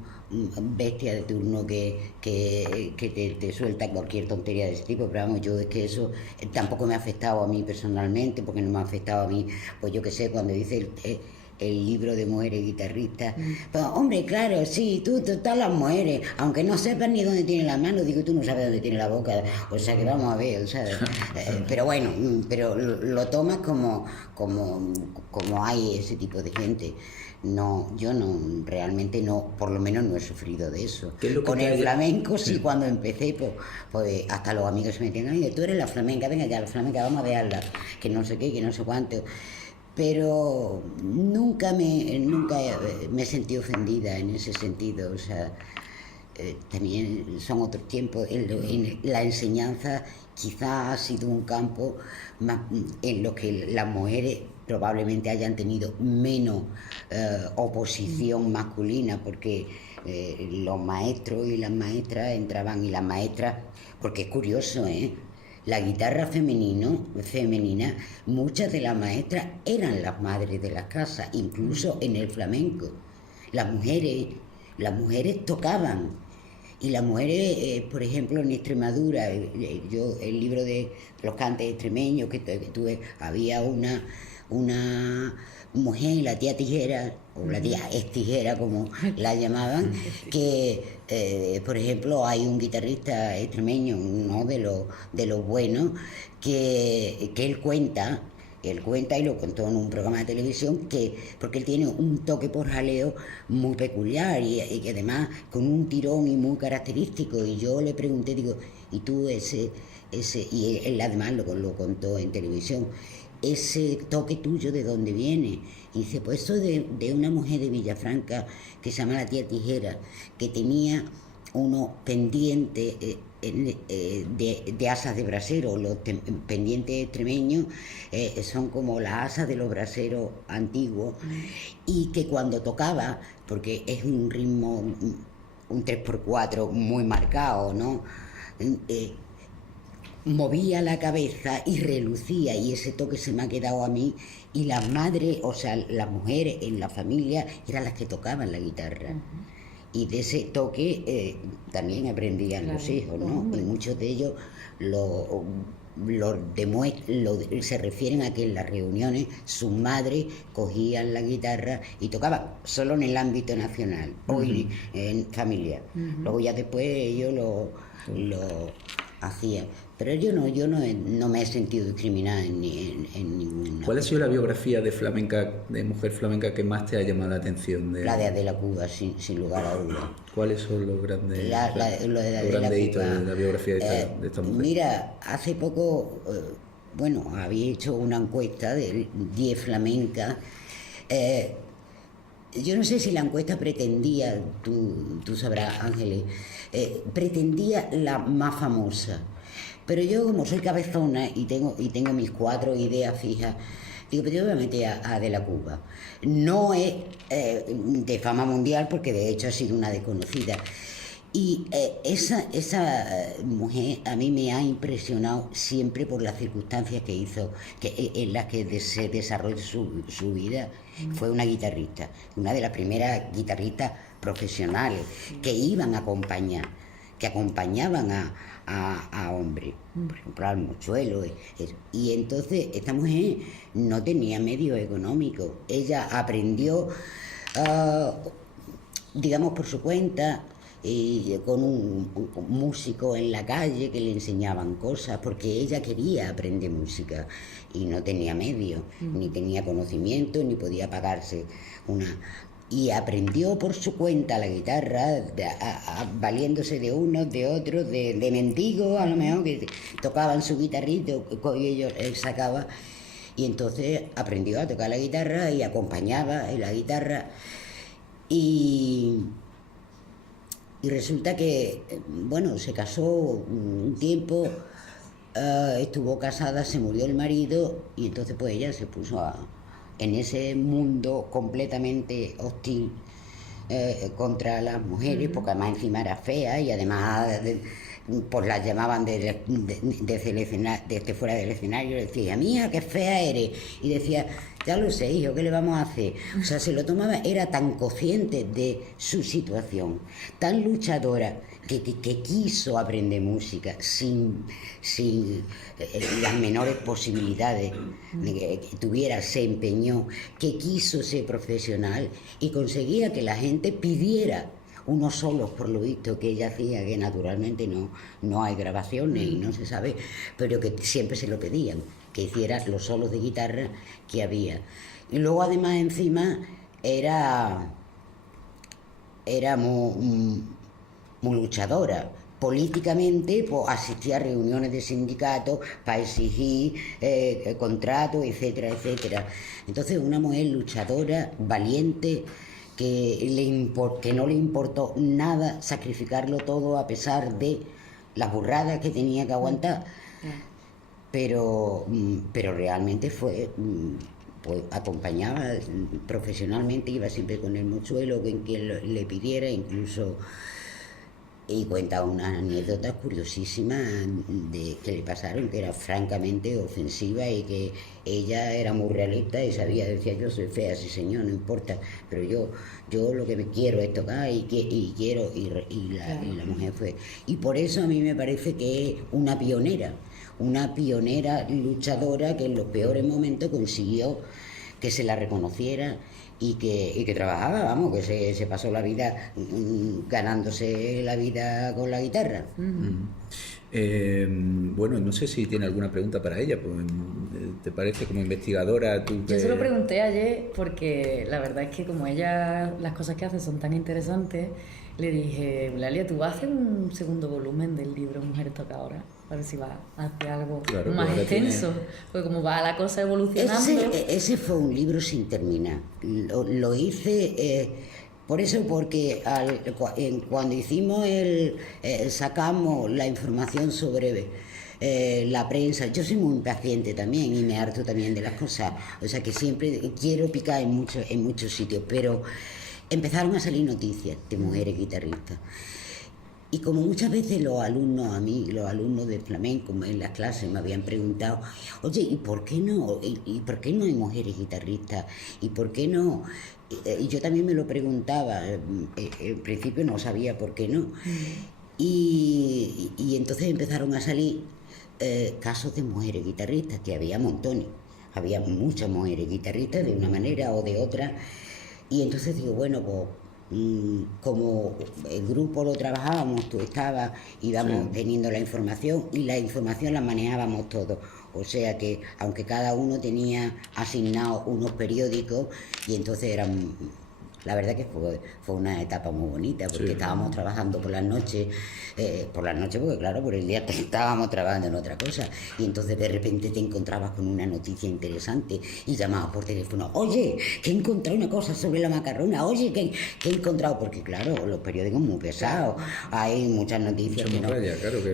bestia de turno que te suelta cualquier tontería de ese tipo, pero vamos, yo es que eso tampoco me ha afectado a mí personalmente, porque no me ha afectado a mí, pues yo qué sé, cuando dice el libro de mujeres guitarristas. Pues, hombre, claro, sí, tú todas las mujeres, aunque no sepas ni dónde tiene la mano, digo, tú no sabes dónde tiene la boca, o sea que vamos a ver, ¿sabes? Pero bueno, pero lo tomas como hay ese tipo de gente. No, yo no, realmente no, por lo menos no he sufrido de eso. Con el flamenco sí, cuando empecé, pues hasta los amigos se me decían, oye, tú eres la flamenca, venga ya, la flamenca, vamos a verla, que no sé qué, que no sé cuánto. Pero nunca me sentí ofendida en ese sentido, o sea, también son otros tiempos. En la enseñanza quizá ha sido un campo en lo que las mujeres probablemente hayan tenido menos oposición masculina, porque los maestros y las maestras entraban, y las maestras, porque es curioso, la guitarra femenina, muchas de las maestras eran las madres de las casas, incluso en el flamenco. Las mujeres tocaban. Y las mujeres, por ejemplo, en Extremadura, yo el libro de los cantes extremeños que tuve, había una mujer, la tía Tijera, o la tía Estijera, como la llamaban, que, por ejemplo, hay un guitarrista extremeño, uno de los buenos, que él cuenta, y lo contó en un programa de televisión, porque él tiene un toque por jaleo muy peculiar y que además con un tirón y muy característico. Y yo le pregunté, digo, ¿y tú ese y él además lo contó en televisión, ese toque tuyo de dónde viene? Y dice, pues eso de una mujer de Villafranca que se llama la tía Tijera, que tenía unos pendientes de asas de brasero. Los pendientes extremeños son como las asas de los braseros antiguos, y que cuando tocaba, porque es un ritmo, un 3x4 muy marcado, ¿no? Movía la cabeza y relucía, y ese toque se me ha quedado a mí. Y las madres, o sea, las mujeres en la familia eran las que tocaban la guitarra. Y de ese toque también aprendían los hijos, ¿no? Y muchos de ellos se refieren a que en las reuniones sus madres cogían la guitarra y tocaban, solo en el ámbito nacional, o en familia. Luego ya después ellos lo hacían. Pero yo no me he sentido discriminada en ninguna. ¿Cuál ha sido la biografía de mujer flamenca que más te ha llamado la atención? La de Adela Cuba, sin lugar a dudas. ¿Cuáles son los grandes hitos de la biografía de esta mujer? Mira, hace poco, había hecho una encuesta de 10 flamencas. Yo no sé si la encuesta pretendía, tú sabrás, Ángeles, pretendía la más famosa. Pero yo, como soy cabezona y tengo mis 4 ideas fijas, digo, pero yo voy a meter a Adela Cuba. No es de fama mundial, porque de hecho ha sido una desconocida. Y esa mujer a mí me ha impresionado siempre por las circunstancias que hizo, en las que se desarrolló su vida. Fue una guitarrista, una de las primeras guitarristas profesionales que iban a acompañar, que acompañaban a hombres, por ejemplo al Mochuelo. Y entonces esta mujer no tenía medios económicos. Ella aprendió, digamos, por su cuenta, con un músico en la calle que le enseñaban cosas, porque ella quería aprender música y no tenía medios, ni tenía conocimiento, ni podía pagarse y aprendió por su cuenta la guitarra, valiéndose de unos, de otros, de mendigos a lo mejor, que tocaban su guitarrito, y ellos él sacaba, y entonces aprendió a tocar la guitarra y acompañaba en la guitarra. Y resulta que, se casó un tiempo, estuvo casada, se murió el marido, y entonces pues ella se puso en ese mundo completamente hostil contra las mujeres, porque además encima era fea, y además pues la llamaban desde fuera del escenario, le decía, mía, qué fea eres, y decía, ya lo sé, hijo, ¿qué le vamos a hacer? O sea, se lo tomaba, era tan consciente de su situación, tan luchadora, que quiso aprender música sin las menores posibilidades que tuviera, se empeñó, que quiso ser profesional y conseguía que la gente pidiera unos solos, por lo visto, que ella hacía, que naturalmente no hay grabaciones y no se sabe, pero que siempre se lo pedían, que hiciera los solos de guitarra que había. Y luego además encima era muy luchadora. Políticamente, pues asistía a reuniones de sindicatos para exigir contratos, etcétera, etcétera. Entonces, una mujer luchadora, valiente, que no le importó nada sacrificarlo todo a pesar de las burradas que tenía que aguantar. Pero realmente fue... pues acompañaba profesionalmente, iba siempre con el mochuelo, con quien le pidiera, incluso, y cuenta unas anécdotas curiosísimas que le pasaron, que era francamente ofensiva, y que ella era muy realista y sabía, decía, yo soy fea, sí señor, no importa, pero yo lo que me quiero es tocar y quiero, y la mujer fue, y por eso a mí me parece que es una pionera luchadora, que en los peores momentos consiguió que se la reconociera y que trabajaba, vamos, que se pasó la vida ganándose la vida con la guitarra. Bueno, no sé si tiene alguna pregunta para ella, pues, ¿te parece como investigadora? Yo se lo pregunté ayer porque la verdad es que como ella, las cosas que hace son tan interesantes, le dije, Eulalia, ¿tú vas a hacer un segundo volumen del libro Mujeres Tocadoras? A ver si va a hacer algo más extenso, porque como va la cosa evolucionando... Ese fue un libro sin terminar. Lo hice... por eso, porque cuando hicimos sacamos la información sobre la prensa, yo soy muy impaciente también y me harto también de las cosas, o sea que siempre quiero picar en muchos sitios, pero empezaron a salir noticias de mujeres guitarristas. Y como muchas veces los alumnos de flamenco en las clases me habían preguntado, oye, ¿y por qué no? ¿Y por qué no hay mujeres guitarristas? ¿Y por qué no? Y yo también me lo preguntaba, en principio no sabía por qué no. Y entonces empezaron a salir casos de mujeres guitarristas, que había montones, había muchas mujeres guitarristas de una manera o de otra. Y entonces digo, bueno, pues como el grupo lo trabajábamos, tú estabas, íbamos teniendo la información y la información la manejábamos todos. O sea que, aunque cada uno tenía asignado unos periódicos, y entonces eran... La verdad que fue una etapa muy bonita, porque estábamos trabajando por las noches, porque claro, por el día estábamos trabajando en otra cosa, y entonces de repente te encontrabas con una noticia interesante y llamabas por teléfono, oye, que he encontrado una cosa sobre la macarrona, oye, que he encontrado, porque claro, los periódicos muy pesados, hay muchas noticias que no.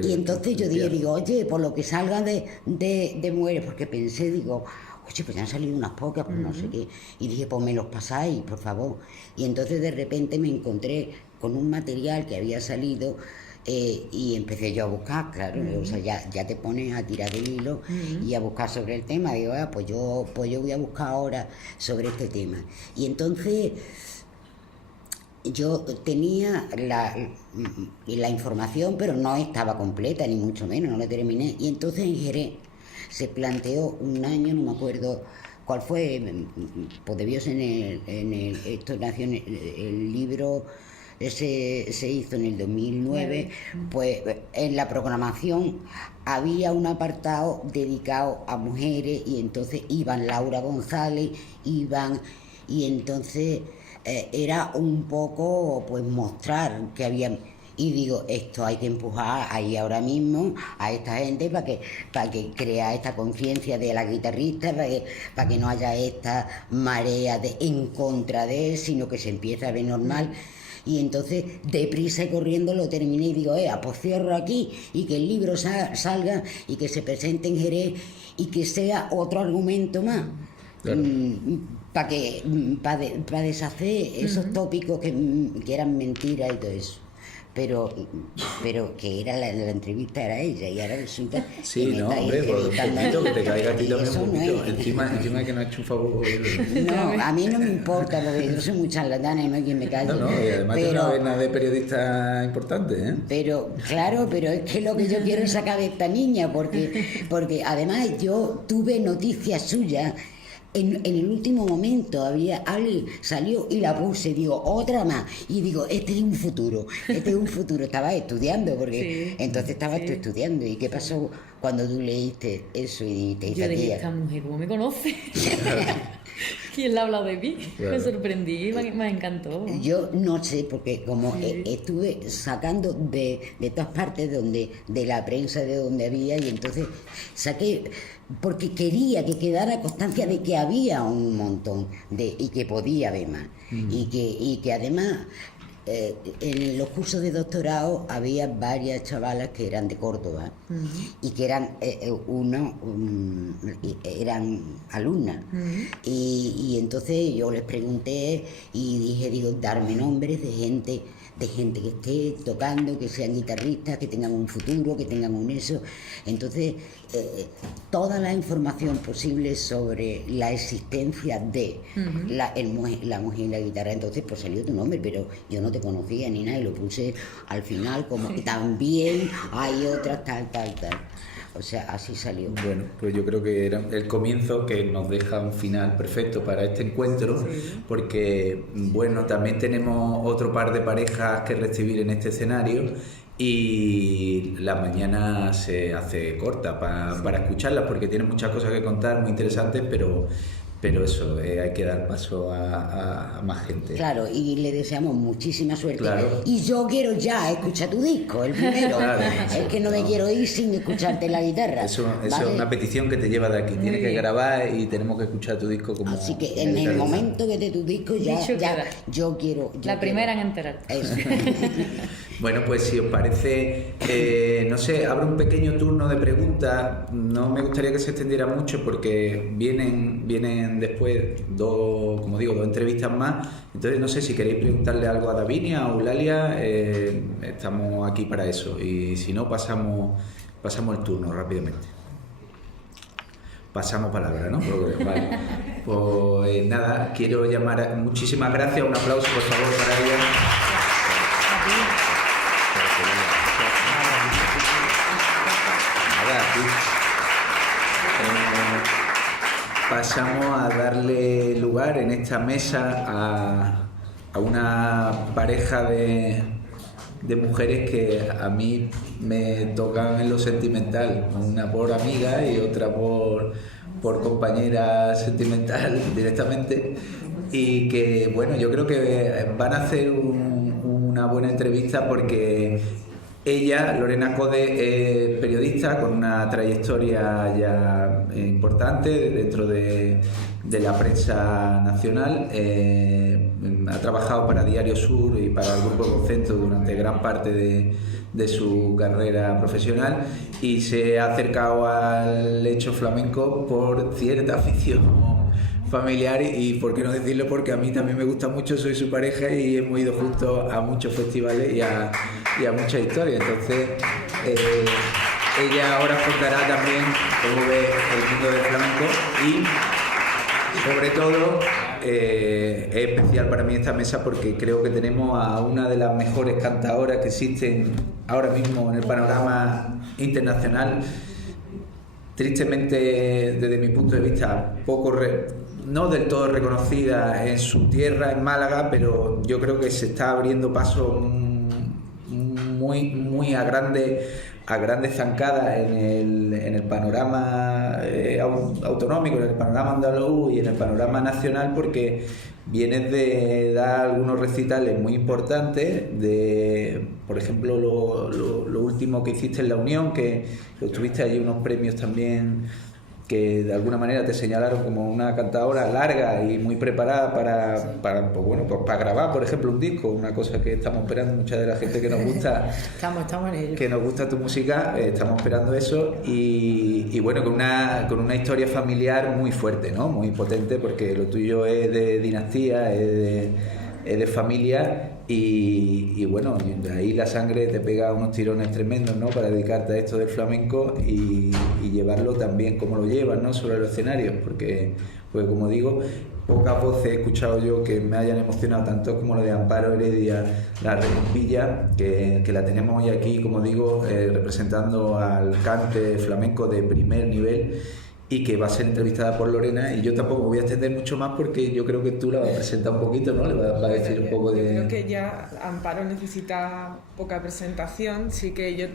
Y entonces yo digo, oye, por lo que salga de mujeres, porque pensé, digo, oye, pues ya han salido unas pocas, pues no sé qué. Y dije, pues me los pasáis, por favor. Y entonces de repente me encontré con un material que había salido y empecé yo a buscar, claro. O sea, ya te pones a tirar del hilo y a buscar sobre el tema. Digo, pues yo voy a buscar ahora sobre este tema. Y entonces yo tenía la información, pero no estaba completa, ni mucho menos, no la terminé. Y entonces en Jerez se planteó un año, no me acuerdo cuál fue, pues debió ser esto nació el libro, se hizo en el 2009, pues en la programación había un apartado dedicado a mujeres, y entonces iban Laura González, y entonces era un poco pues mostrar que había... Y digo, esto hay que empujar ahí ahora mismo a esta gente para que crea esta conciencia de la guitarrista, para que no haya esta marea en contra de él, sino que se empiece a ver normal. Y entonces, deprisa y corriendo, lo terminé y digo, pues cierro aquí, y que el libro salga y que se presente en Jerez y que sea otro argumento más. Claro. Para deshacer esos tópicos que eran mentiras y todo eso. pero que era la entrevista era ella y ahora resulta Sí, que me no, estáis hombre, pues un entrevistando poquito, que te caiga a ti y también eso un no poquito. es- Encima que no ha hecho un favor. No, a mí no me importa porque yo soy muy charlatana y no hay quien me calle. No, no, y además tú no pero, ves nada de periodista importante, ¿eh? pero, claro, pero es que lo que yo quiero es sacar de esta niña, porque además yo tuve noticias suyas. En el último momento alguien salió y la puse, digo, otra más. Y digo, este es un futuro. Estaba estudiando, porque Sí, entonces estabas tú sí. estudiando. ¿Y qué pasó cuando tú leíste eso y te Yo dije, tía? esta mujer, ¿cómo me conoce? ¿Quién le ha hablado de mí? Claro. Me sorprendí, me encantó. Yo no sé, porque como Sí. estuve sacando de todas partes de la prensa de donde había, y entonces saqué, porque quería que quedara constancia de que había un montón, y que podía haber más. Y que además en los cursos de doctorado había varias chavalas que eran de Córdoba y que eran eran alumnas. Y entonces yo les pregunté y dije, digo, darme nombres de gente que esté tocando, que sean guitarristas, que tengan un futuro, que tengan un eso. Entonces, toda la información posible sobre la existencia de la mujer y la guitarra. Entonces, pues salió tu nombre, pero yo no te conocía ni nada y lo puse al final como que también hay otras tal. O sea, así salió. Bueno, pues yo creo que era el comienzo que nos deja un final perfecto para este encuentro, porque, bueno, también tenemos otro par de parejas que recibir en este escenario y la mañana se hace corta para escucharlas, porque tienen muchas cosas que contar muy interesantes, pero eso, hay que dar paso a más gente. Claro, y le deseamos muchísima suerte. Claro. Y yo quiero ya escuchar tu disco, el primero. Claro. Es que no me quiero ir sin escucharte la guitarra. Eso ¿vale? es una petición que te lleva de aquí. Tienes que grabar y tenemos que escuchar tu disco como... Así que en el momento que te tu disco ya Dicho queda. yo quiero... La primera en enterarte. Eso. Bueno, pues si os parece, no sé, habrá un pequeño turno de preguntas. No me gustaría que se extendiera mucho porque vienen después dos entrevistas más. Entonces no sé si queréis preguntarle algo a Davinia o Eulalia, estamos aquí para eso. Y si no, pasamos el turno rápidamente. Pasamos palabra, ¿no? Vale. Pues nada, quiero llamar muchísimas gracias, un aplauso por favor para ella. Nada, sí. Pasamos a darle lugar en esta mesa a una pareja de mujeres que a mí me tocan en lo sentimental, una por amiga y otra por compañera sentimental directamente, y que bueno, yo creo que van a hacer una buena entrevista porque ella, Lorena Code, es periodista con una trayectoria ya importante dentro de la prensa nacional. Ha trabajado para Diario Sur y para el Grupo Concentro durante gran parte de su carrera profesional y se ha acercado al hecho flamenco por cierta afición familiar y por qué no decirlo, porque a mí también me gusta mucho, soy su pareja y hemos ido juntos a muchos festivales y a muchas historias. Entonces ella ahora contará también cómo ve el mundo del flamenco y sobre todo es especial para mí esta mesa porque creo que tenemos a una de las mejores cantadoras que existen ahora mismo en el panorama internacional. Tristemente, desde mi punto de vista, no del todo reconocida en su tierra, en Málaga, pero yo creo que se está abriendo paso muy a grandes zancadas en el panorama autonómico, en el panorama andaluz y en el panorama nacional, porque vienes de dar algunos recitales muy importantes, por ejemplo lo último que hiciste en La Unión, que obtuviste allí unos premios también que de alguna manera te señalaron como una cantadora larga y muy preparada para grabar, por ejemplo, un disco, una cosa que estamos esperando mucha de la gente que nos gusta Estamos en ello. que nos gusta tu música, estamos esperando eso y bueno, con una historia familiar muy fuerte, ¿no? Muy potente, porque lo tuyo es de dinastía, es de familia Y bueno, de ahí la sangre te pega unos tirones tremendos, ¿no? Para dedicarte a esto del flamenco y llevarlo también como lo llevas, ¿no? Sobre los escenarios, porque, pues como digo, pocas voces he escuchado yo que me hayan emocionado tanto como la de Amparo Heredia, la Recompilla, que la tenemos hoy aquí, como digo, representando al cante flamenco de primer nivel, y que va a ser entrevistada por Lorena, y yo tampoco me voy a extender mucho más porque yo creo que tú la vas a presentar un poquito, ¿no? Le vas a decir un poco de... Yo creo que ya Amparo necesita poca presentación, sí que yo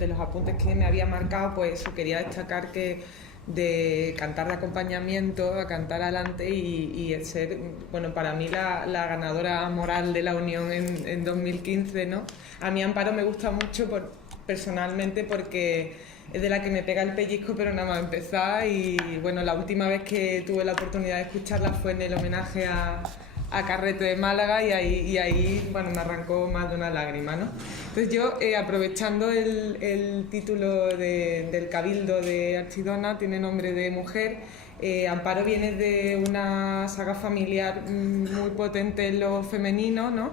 de los apuntes que me había marcado, pues eso, quería destacar que de cantar de acompañamiento a cantar adelante y el ser, bueno, para mí la ganadora moral de la Unión en 2015, ¿no? A mí Amparo me gusta mucho personalmente porque es de la que me pega el pellizco, pero nada más empezar. Y bueno, la última vez que tuve la oportunidad de escucharla fue en el homenaje a Carrete de Málaga, y ahí bueno, me arrancó más de una lágrima, ¿no? Entonces yo, aprovechando el título del Cabildo de Archidona, tiene nombre de mujer. Amparo viene de una saga familiar muy potente en lo femenino, ¿no?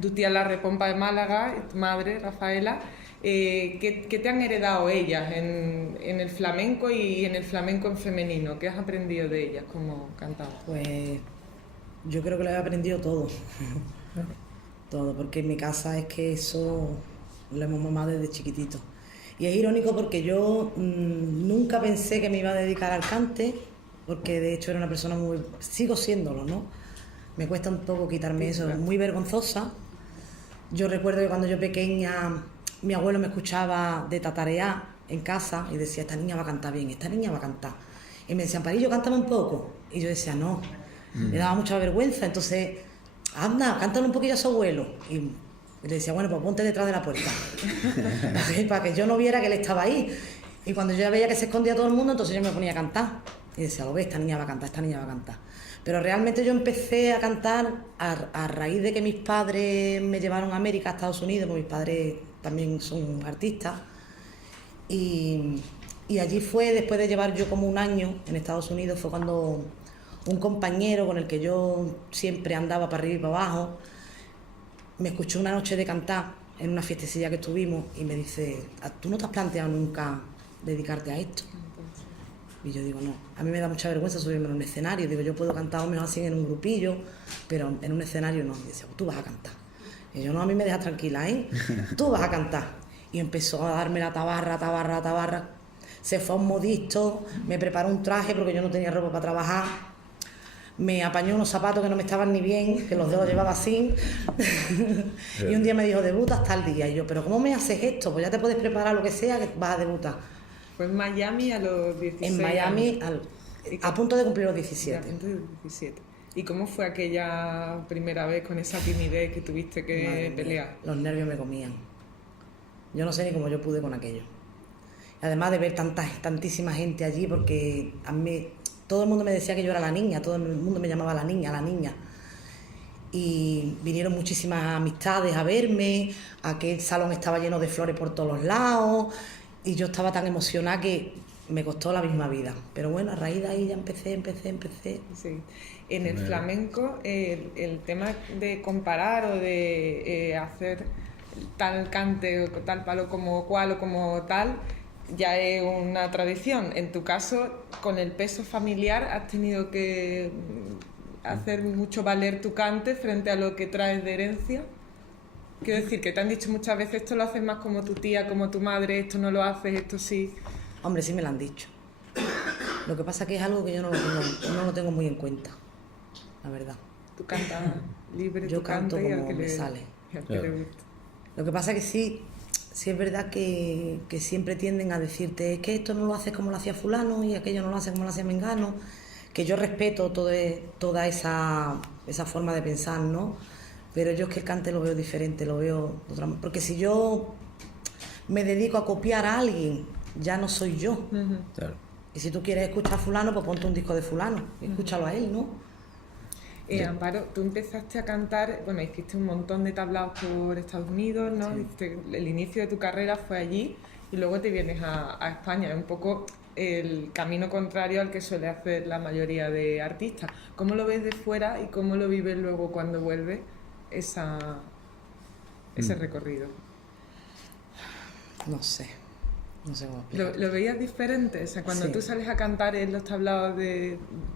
Tu tía la Repompa de Málaga, tu madre, Rafaela. ¿Qué te han heredado ellas en el flamenco y en el flamenco en femenino? ¿Qué has aprendido de ellas como cantantes? Pues yo creo que lo he aprendido todo. Todo, porque en mi casa es que eso lo hemos mamado desde chiquitito. Y es irónico porque yo nunca pensé que me iba a dedicar al cante, porque de hecho era una persona muy... sigo siéndolo, ¿no? Me cuesta un poco quitarme eso, muy vergonzosa. Yo recuerdo que cuando yo pequeña, mi abuelo me escuchaba de tatarear en casa y decía, esta niña va a cantar bien, esta niña va a cantar. Y me decían, Parillo, cántame un poco. Y yo decía, no, me daba mucha vergüenza. Entonces, anda, cántale un poquillo a su abuelo. Y le decía, bueno, pues ponte detrás de la puerta. para que yo no viera que él estaba ahí. Y cuando yo ya veía que se escondía todo el mundo, entonces yo me ponía a cantar. Y decía, lo ves, esta niña va a cantar, esta niña va a cantar. Pero realmente yo empecé a cantar a raíz de que mis padres me llevaron a América, a Estados Unidos, porque mis padres también son artistas. Y allí fue, después de llevar yo como un año en Estados Unidos, fue cuando un compañero con el que yo siempre andaba para arriba y para abajo, me escuchó una noche de cantar en una fiestecilla que tuvimos y me dice, ¿tú no te has planteado nunca dedicarte a esto? Y yo digo, no, a mí me da mucha vergüenza subirme a un escenario. Digo, yo puedo cantar o menos así en un grupillo, pero en un escenario no. Y dice, pues tú vas a cantar. Y yo, no, a mí me dejas tranquila, ¿eh? Tú vas a cantar. Y empezó a darme la tabarra. Se fue a un modisto, me preparó un traje porque yo no tenía ropa para trabajar. Me apañó unos zapatos que no me estaban ni bien, que los dedos llevaba así. Y un día me dijo, debutas tal día. Y yo, ¿pero cómo me haces esto? Pues ya te puedes preparar lo que sea, que vas a debutar. Fue en Miami a los 16 En Miami, a punto de cumplir los 17. A punto de 17. ¿Y cómo fue aquella primera vez con esa timidez que tuviste que pelear? Los nervios me comían. Yo no sé ni cómo yo pude con aquello. Además de ver tantísima gente allí, porque a mí todo el mundo me decía que yo era la niña, todo el mundo me llamaba la niña. Y vinieron muchísimas amistades a verme, aquel salón estaba lleno de flores por todos los lados. Y yo estaba tan emocionada que me costó la misma vida. Pero bueno, a raíz de ahí ya empecé. Sí. En el flamenco, el tema de comparar o de hacer tal cante o tal palo como cual o como tal, ya es una tradición. En tu caso, con el peso familiar, has tenido que hacer mucho valer tu cante frente a lo que traes de herencia. Quiero decir, que te han dicho muchas veces, esto lo haces más como tu tía, como tu madre, esto no lo haces, esto sí. Hombre, sí me lo han dicho. Lo que pasa es que es algo que yo no lo tengo muy en cuenta, la verdad. Tú cantas libre, yo tú canto cantas como me sale. Le gusta. Lo que pasa es que sí es verdad que siempre tienden a decirte, es que esto no lo haces como lo hacía fulano y aquello no lo haces como lo hacía mengano, que yo respeto toda esa forma de pensar, ¿no? Pero yo es que el cante lo veo diferente, lo veo de otra manera. Porque si yo me dedico a copiar a alguien, ya no soy yo. Uh-huh. Claro. Y si tú quieres escuchar a fulano, pues ponte un disco de fulano y escúchalo a él, ¿no? Amparo, tú empezaste a cantar, bueno, hiciste un montón de tablaos por Estados Unidos, ¿no? Sí. El inicio de tu carrera fue allí y luego te vienes a España. Es un poco el camino contrario al que suele hacer la mayoría de artistas. ¿Cómo lo ves de fuera y cómo lo vives luego cuando vuelves ese recorrido? No sé cómo explicar. ¿Lo veías diferente? O sea, cuando Sí. tú sales a cantar en los tablaos,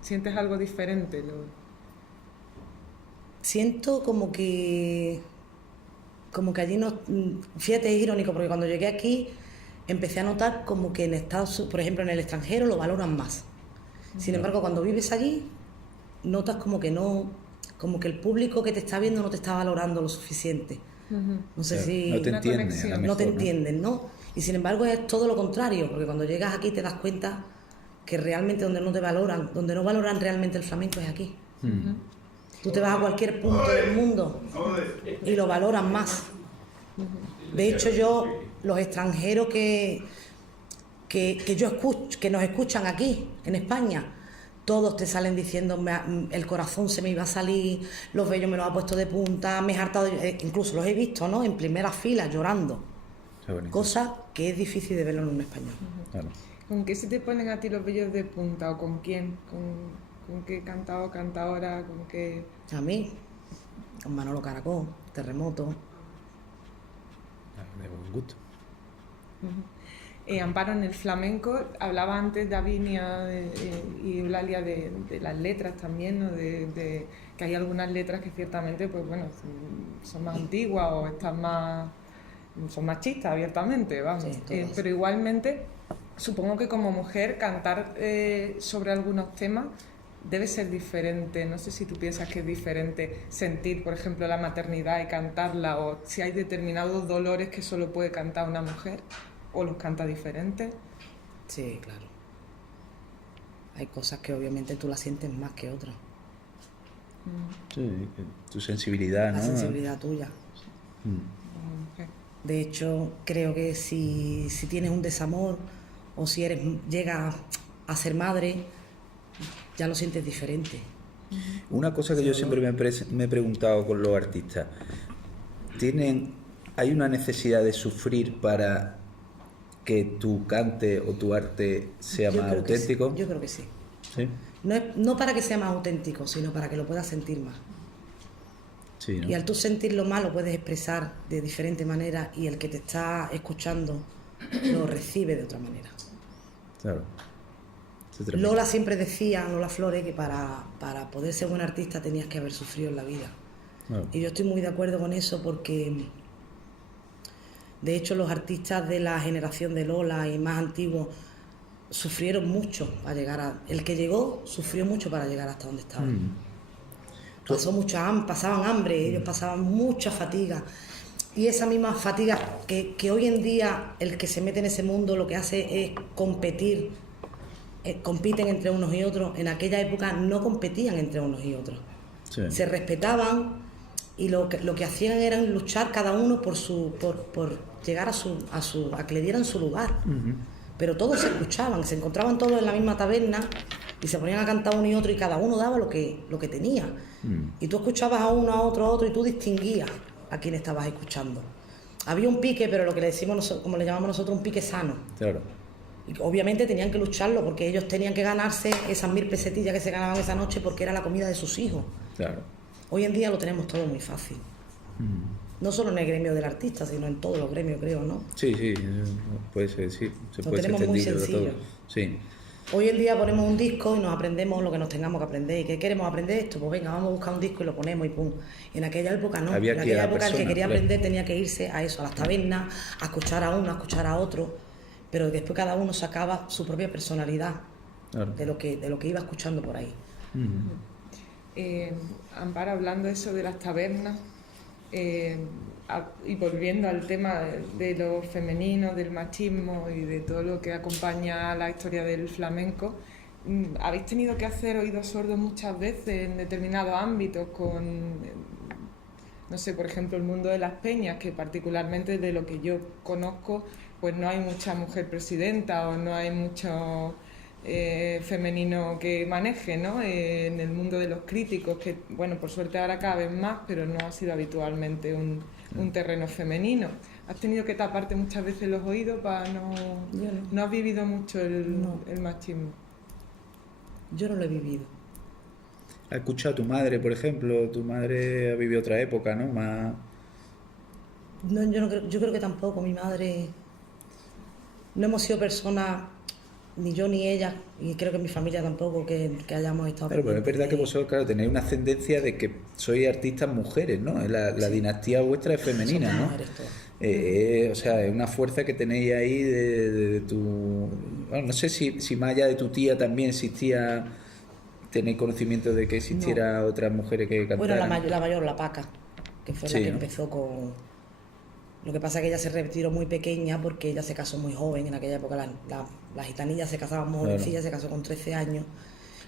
¿sientes algo diferente? Siento como que allí no... Fíjate, es irónico, porque cuando llegué aquí empecé a notar como que en Estados Unidos, por ejemplo, en el extranjero lo valoran más. Sin embargo, cuando vives allí, notas como que no... Como que el público que te está viendo no te está valorando lo suficiente. No sé si... No te Una entienden, conexión. a lo no te mejor, entienden, ¿no? Y sin embargo es todo lo contrario, porque cuando llegas aquí te das cuenta que realmente donde no te valoran, donde no valoran realmente el flamenco es aquí. Tú te vas a cualquier punto del mundo y lo valoran más. De hecho, los extranjeros que yo escucho, que nos escuchan aquí, en España, todos te salen diciendo, el corazón se me iba a salir, los vellos me los ha puesto de punta, me he hartado, incluso los he visto, ¿no?, en primera fila, llorando. Qué bonito. Cosa que es difícil de verlo en un español. Claro. ¿Con qué se te ponen a ti los vellos de punta o con quién? ¿Con qué cantado, cantadora? ¿Con qué...? A mí, con Manolo Caracol, Terremoto. De buen gusto. Amparo, en el flamenco, hablaba antes Davinia y Eulalia de las letras también, ¿no? De que hay algunas letras que ciertamente, pues bueno, son más antiguas o son machistas abiertamente, vamos. Sí, todas. Pero igualmente, supongo que como mujer cantar sobre algunos temas debe ser diferente. No sé si tú piensas que es diferente sentir, por ejemplo, la maternidad y cantarla, o si hay determinados dolores que solo puede cantar una mujer, o los canta diferente. Sí, claro. Hay cosas que obviamente tú las sientes más que otras. Sí, tu sensibilidad, ¿no? La sensibilidad tuya. Ok. De hecho, creo que si tienes un desamor o si llegas a ser madre, ya lo sientes diferente. Una cosa que yo siempre me he preguntado con los artistas, ¿hay una necesidad de sufrir para que tu cante o tu arte sea Yo más creo que sí, auténtico? yo creo que sí. Sí, No para que sea más auténtico, sino para que lo puedas sentir más. sí, ¿no? Y al tú sentirlo más lo puedes expresar de diferente manera y el que te está escuchando lo recibe de otra manera. Claro. Eso es tremendo. Lola siempre decía, Lola Flores, que para poder ser buen artista tenías que haber sufrido en la vida. Claro. Y yo estoy muy de acuerdo con eso porque, de hecho, los artistas de la generación de Lola y más antiguos sufrieron mucho para llegar a... El que llegó sufrió mucho para llegar hasta donde estaba. Pasaban hambre, ellos pasaban mucha fatiga. Y esa misma fatiga que hoy en día el que se mete en ese mundo lo que hace es competir, compiten entre unos y otros. En aquella época no competían entre unos y otros. Sí. Se respetaban y lo que hacían era luchar cada uno por llegar a que le dieran su lugar. Pero todos se escuchaban, se encontraban todos en la misma taberna y se ponían a cantar uno y otro y cada uno daba lo que tenía. Y tú escuchabas a uno, a otro y tú distinguías a quién estabas escuchando. Había un pique, pero lo que le decimos nosotros, como le llamamos nosotros, un pique sano. Claro. Y obviamente tenían que lucharlo porque ellos tenían que ganarse esas 1000 pesetillas que se ganaban esa noche porque era la comida de sus hijos. Claro. Hoy en día lo tenemos todo muy fácil. No solo en el gremio del artista, sino en todos los gremios, creo, ¿no? Sí, puede ser, sí. Se Lo puede ser tenemos muy entendido de todo. sencillo. Sí. Hoy en día ponemos un disco y nos aprendemos lo que nos tengamos que aprender. ¿Y qué queremos aprender esto? Pues venga, vamos a buscar un disco y lo ponemos y pum. En aquella época no. Había En que aquella ir a la época el que persona, quería claro. aprender tenía que irse a eso, a las tabernas, a escuchar a uno, a escuchar a otro. Pero después cada uno sacaba su propia personalidad Claro. de lo que iba escuchando por ahí. Amparo, hablando eso de las tabernas, y volviendo al tema de lo femenino, del machismo y de todo lo que acompaña a la historia del flamenco, ¿habéis tenido que hacer oídos sordos muchas veces en determinados ámbitos con, no sé, por ejemplo, el mundo de las peñas, que particularmente de lo que yo conozco, pues no hay mucha mujer presidenta o no hay mucho femenino que maneje, ¿no? En el mundo de los críticos, que bueno, por suerte ahora cada vez más, pero no ha sido habitualmente un terreno femenino. ¿Has tenido que taparte muchas veces los oídos para no... Yo no. ¿No has vivido mucho No. el machismo? Yo no lo he vivido. ¿Has escuchado a tu madre, por ejemplo? Tu madre ha vivido otra época, ¿no? Más... No, yo, no creo, yo creo que tampoco, mi madre... No hemos sido personas, ni yo ni ella, y creo que mi familia tampoco, que hayamos estado... Claro, pero es verdad que de- vosotros, claro, tenéis una ascendencia de que sois artistas mujeres, ¿no? La dinastía vuestra es femenina, somos ¿no? mujeres todas. O sea, es una fuerza que tenéis ahí de tu... Bueno, no sé si más allá de tu tía también existía... ¿Tenéis conocimiento de que existiera otras mujeres que Bueno, cantaran? la mayor, la Paca, que fue Sí, la que ¿no? empezó con... Lo que pasa es que ella se retiró muy pequeña porque ella se casó muy joven. En aquella época las gitanillas se casaban muy Claro. jovencillas, se casó con 13 años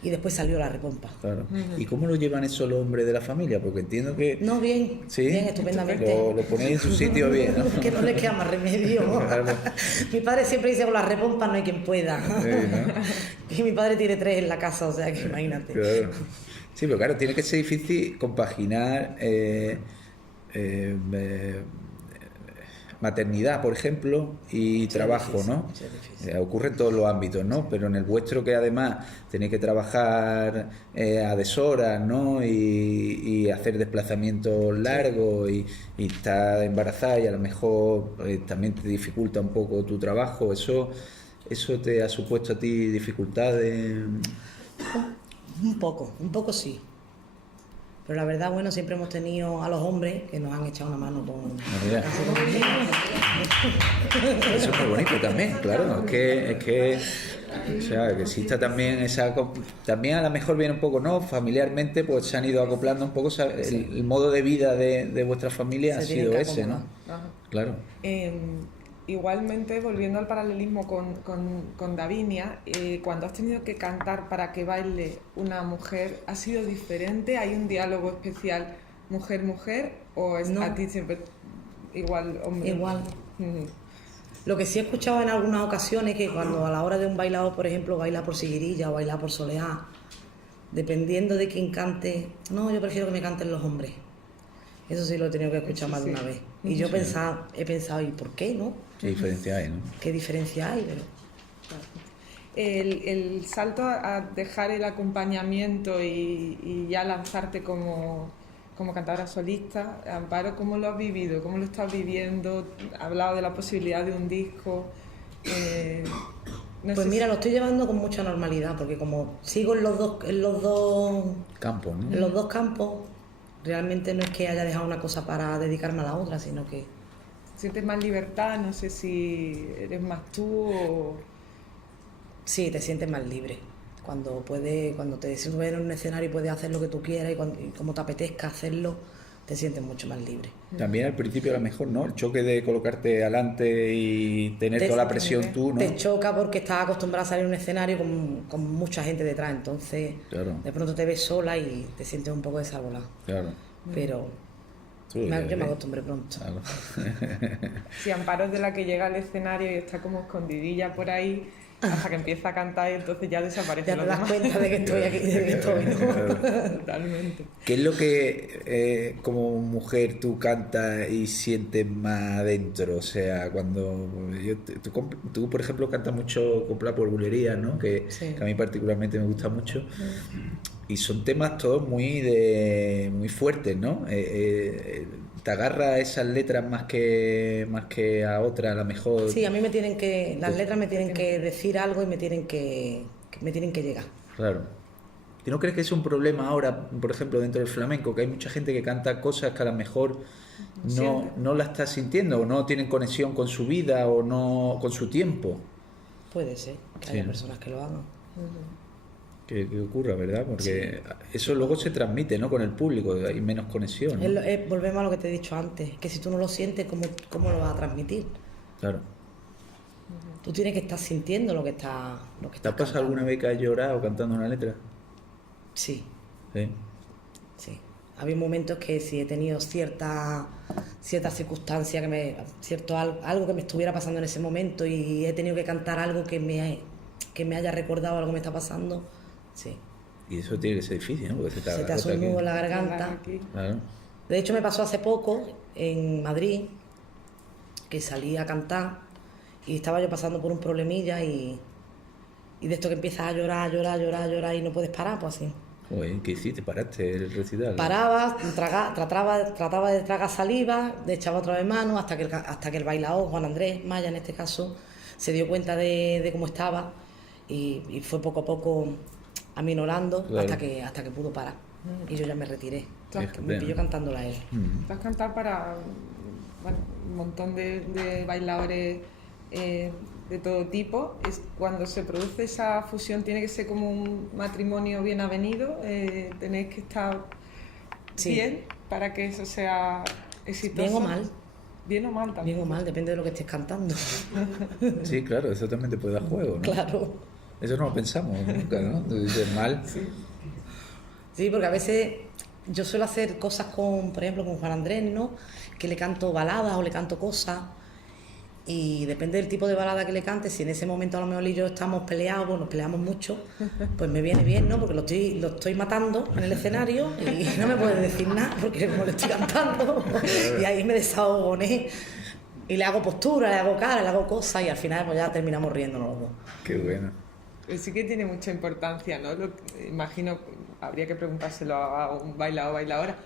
y después salió la repompa. Claro. ¿Y cómo lo llevan esos los hombres de la familia? Porque entiendo que... No, bien, ¿Sí? bien, estupendamente. Lo ponéis en su sitio bien, ¿no? Que no les queda más remedio. Claro. Mi padre siempre dice, con las repompas no hay quien pueda. Sí, ¿no? Y mi padre tiene 3 en la casa, o sea que imagínate. Claro. Sí, pero claro, tiene que ser difícil compaginar maternidad, por ejemplo, y trabajo, difícil, ¿no? sí, es difícil. Ocurre en todos los ámbitos, ¿no? Pero en el vuestro, que además tenéis que trabajar a deshoras, ¿no? Y hacer desplazamientos largos y estar embarazada y a lo mejor también te dificulta un poco tu trabajo. ¿Eso te ha supuesto a ti dificultades? Un poco sí. Pero la verdad, bueno, siempre hemos tenido a los hombres que nos han echado una mano con... Mira. Eso es muy bonito también, claro. Es que o sea, que exista también esa... También a lo mejor viene un poco, ¿no? Familiarmente, pues se han ido acoplando un poco, el modo de vida de vuestra familia Se ha tienen sido que ese, ¿no? acomodar. Ajá. Claro. Igualmente, volviendo al paralelismo con Davinia, cuando has tenido que cantar para que baile una mujer, ¿ha sido diferente? ¿Hay un diálogo especial mujer-mujer? ¿O es No. a ti siempre igual hombre? Igual. Ujú. Lo que sí he escuchado en algunas ocasiones que cuando a la hora de un bailado, por ejemplo, baila por Siguirilla o baila por Soleá, dependiendo de quién cante, no, yo prefiero que me canten los hombres. Eso sí lo he tenido que escuchar Eso más de sí. una vez. Y yo he pensado, ¿y por qué, no? ¿Qué diferencia hay, no? ¿Qué diferencia hay? Pero El salto a dejar el acompañamiento y ya lanzarte como cantadora solista, Amparo, ¿cómo lo has vivido? ¿Cómo lo estás viviendo? ¿Has hablado de la posibilidad de un disco? No pues sé mira, lo estoy llevando con mucha normalidad, porque como sigo en los dos Campo, ¿no? en los dos campos, realmente no es que haya dejado una cosa para dedicarme a la otra, sino que ¿Sientes más libertad? No sé si eres más tú o... sí, te sientes más libre. Cuando te subes en un escenario y puedes hacer lo que tú quieras y como te apetezca hacerlo, te sientes mucho más libre. También al principio a lo mejor, ¿no? El choque de colocarte adelante y tener toda la presión tú, ¿no? Te choca porque estás acostumbrada a salir a un escenario con mucha gente detrás, entonces Claro. de pronto te ves sola y te sientes un poco desarbolada. Claro. Pero Tú lo yo llevas me bien. acostumbré pronto. Claro. Si Amparo es de la que llega al escenario y está como escondidilla por ahí hasta que empieza a cantar y entonces ya desaparece Ya lo te das demás. cuenta de que estoy aquí, de que estoy, ¿no? Totalmente. ¿Qué es lo que como mujer tú cantas y sientes más adentro? O sea, cuando tú, por ejemplo, cantas mucho copla por bulería, ¿no? Que Sí. a mí particularmente me gusta mucho. Y son temas todos muy fuertes, ¿no? ¿Te agarra a esas letras más que a otras, a lo mejor? Sí, a mí las letras me tienen que decir algo y me tienen que llegar. Claro. ¿Y no crees que es un problema ahora, por ejemplo, dentro del flamenco, que hay mucha gente que canta cosas que a lo mejor no la está sintiendo o no tienen conexión con su vida o no con su tiempo? Puede ser que Sí. haya personas que lo hagan. Que ocurra, ¿verdad? Porque eso luego se transmite, ¿no? Con el público, hay menos conexión, ¿no? Volvemos a lo que te he dicho antes, que si tú no lo sientes, ¿cómo lo vas a transmitir? Claro. Tú tienes que estar sintiendo lo que está ¿Te ha pasado alguna vez que has llorado cantando una letra? Sí, Sí. sí. Había momentos que si he tenido cierta circunstancia, algo que me estuviera pasando en ese momento y he tenido que cantar algo que me haya recordado algo que me está pasando, sí. Y eso tiene que ser difícil, ¿no? Porque Se te hace agota un aquí. nudo en la garganta. Aquí. Claro. De hecho, me pasó hace poco en Madrid, que salí a cantar y estaba yo pasando por un problemilla y de esto que empiezas a llorar y no puedes parar, pues así. Joder, ¿qué hiciste? ¿Paraste el recital? Paraba, trataba de tragar saliva, le echaba otra vez mano hasta que el bailaor, Juan Andrés Maya en este caso, se dio cuenta de cómo estaba y fue poco a poco aminorando Claro. hasta que pudo parar. Y yo ya me retiré. Fíjate. Me pilló cantándola a él. Vas a cantar para bueno, un montón de bailadores de todo tipo. Cuando se produce esa fusión tiene que ser como un matrimonio bien avenido, tenéis que estar Sí. bien para que eso sea exitoso. Bien o mal. Bien o mal también. Bien o mal, depende de lo que estés cantando. Sí, claro, eso también te puede dar juego, ¿no? Claro. Eso no lo pensamos nunca, ¿no? Tú dices mal. Sí, porque a veces yo suelo hacer cosas por ejemplo, con Juan Andrés, ¿no? Que le canto baladas o le canto cosas. Y depende del tipo de balada que le cante, si en ese momento a lo mejor él y yo estamos peleados, pues nos peleamos mucho, pues me viene bien, ¿no? Porque lo estoy matando en el escenario y no me puede decir nada porque como le estoy cantando y ahí me desahogo con él y le hago postura, le hago cara, le hago cosas y al final pues ya terminamos riéndonos los dos. Qué bueno. Sí que tiene mucha importancia, ¿no? Imagino, habría que preguntárselo a un bailador o bailadora,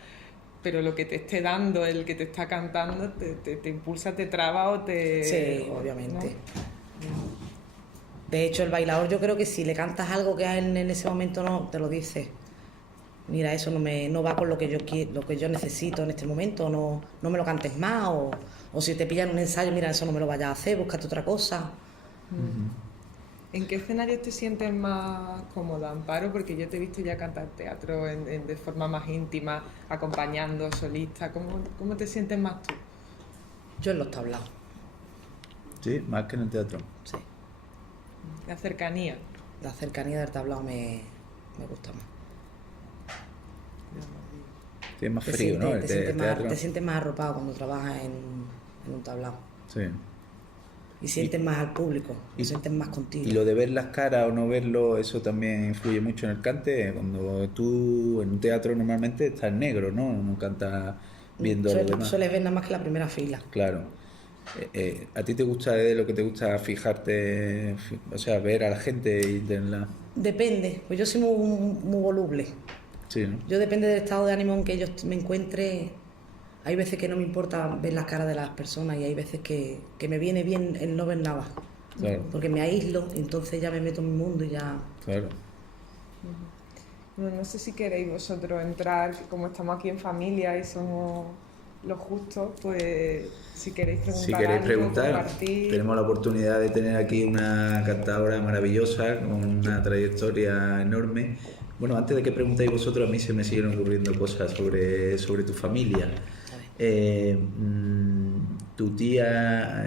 pero lo que te esté dando, el que te está cantando, te impulsa, te traba o te... Sí, obviamente. ¿no? De hecho, el bailador yo creo que si le cantas algo que a él en ese momento no te lo dice, mira, eso no va con lo que yo quiero, lo que yo necesito en este momento, no me lo cantes más, o si te pillan un ensayo, mira, eso no me lo vayas a hacer, búscate otra cosa. ¿En qué escenario te sientes más cómoda, Amparo? Porque yo te he visto ya cantar teatro de forma más íntima, acompañando, solista. ¿Cómo te sientes más tú? Yo en los tablaos, Sí, más que en el teatro. sí. La cercanía. La cercanía del tablao me gusta más. Sí, es más frío, ¿no? El teatro. Te sientes más arropado cuando trabajas en un tablao. Sí. Y sientes más al público, y- lo sientes más contigo. Y lo de ver las caras o no verlo, eso también influye mucho en el cante. Cuando tú en un teatro normalmente estás negro, ¿no? No cantas viendo a los demás. Sueles ver nada más que la primera fila. Claro. ¿A ti te gusta de lo que te gusta fijarte, o sea, ver a la gente y tenerla? Depende, pues yo soy muy voluble. Sí, ¿no? Yo depende del estado de ánimo en que yo me encuentre. Hay veces que no me importa ver las caras de las personas y hay veces que me viene bien el no ver nada. Claro, Porque me aíslo y entonces ya me meto en mi mundo y ya... claro. No sé si queréis vosotros entrar, como estamos aquí en familia y somos los justos, pues si queréis preguntar Si queréis algo, preguntar, compartir. tenemos la oportunidad de tener aquí una cantadora maravillosa con una trayectoria enorme. Bueno, antes de que preguntéis vosotros, a mí se me siguen ocurriendo cosas sobre tu familia. Tu tía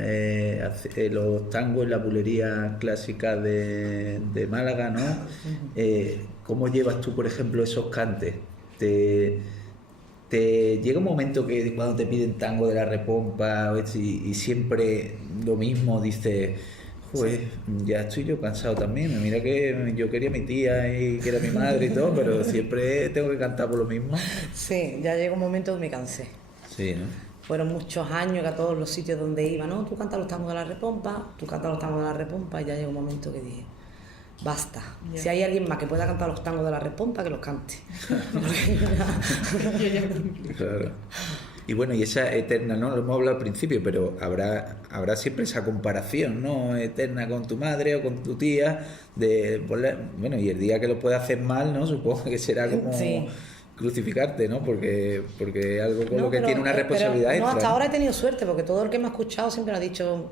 hace los tangos en la bulería clásica de Málaga, ¿no? ¿Cómo llevas tú, por ejemplo, esos cantes? ¿Te llega un momento que cuando te piden tango de la repompa y siempre lo mismo, dices, joder, ya estoy yo cansado también, mira que yo quería a mi tía y que era mi madre y todo, pero siempre tengo que cantar por lo mismo? Sí, ya llegó un momento que me cansé. Sí, ¿no? Fueron muchos años que a todos los sitios donde iba, ¿no? Tú cantas los tangos de la repompa, tú cantas los tangos de la repompa y ya llegó un momento que dije, basta. Ya. Si hay alguien más que pueda cantar los tangos de la repompa, que los cante. Claro. Y bueno, y esa eterna, ¿no? Lo hemos hablado al principio, pero habrá siempre esa comparación, ¿no? Eterna con tu madre o con tu tía, bueno, y el día que lo puedas hacer mal, ¿no? Supongo que será como Sí. crucificarte, ¿no? Porque es algo con No, lo que pero- tiene una responsabilidad pero, no, extra. hasta ¿no? ahora he tenido suerte, porque todo el que me ha escuchado siempre me ha dicho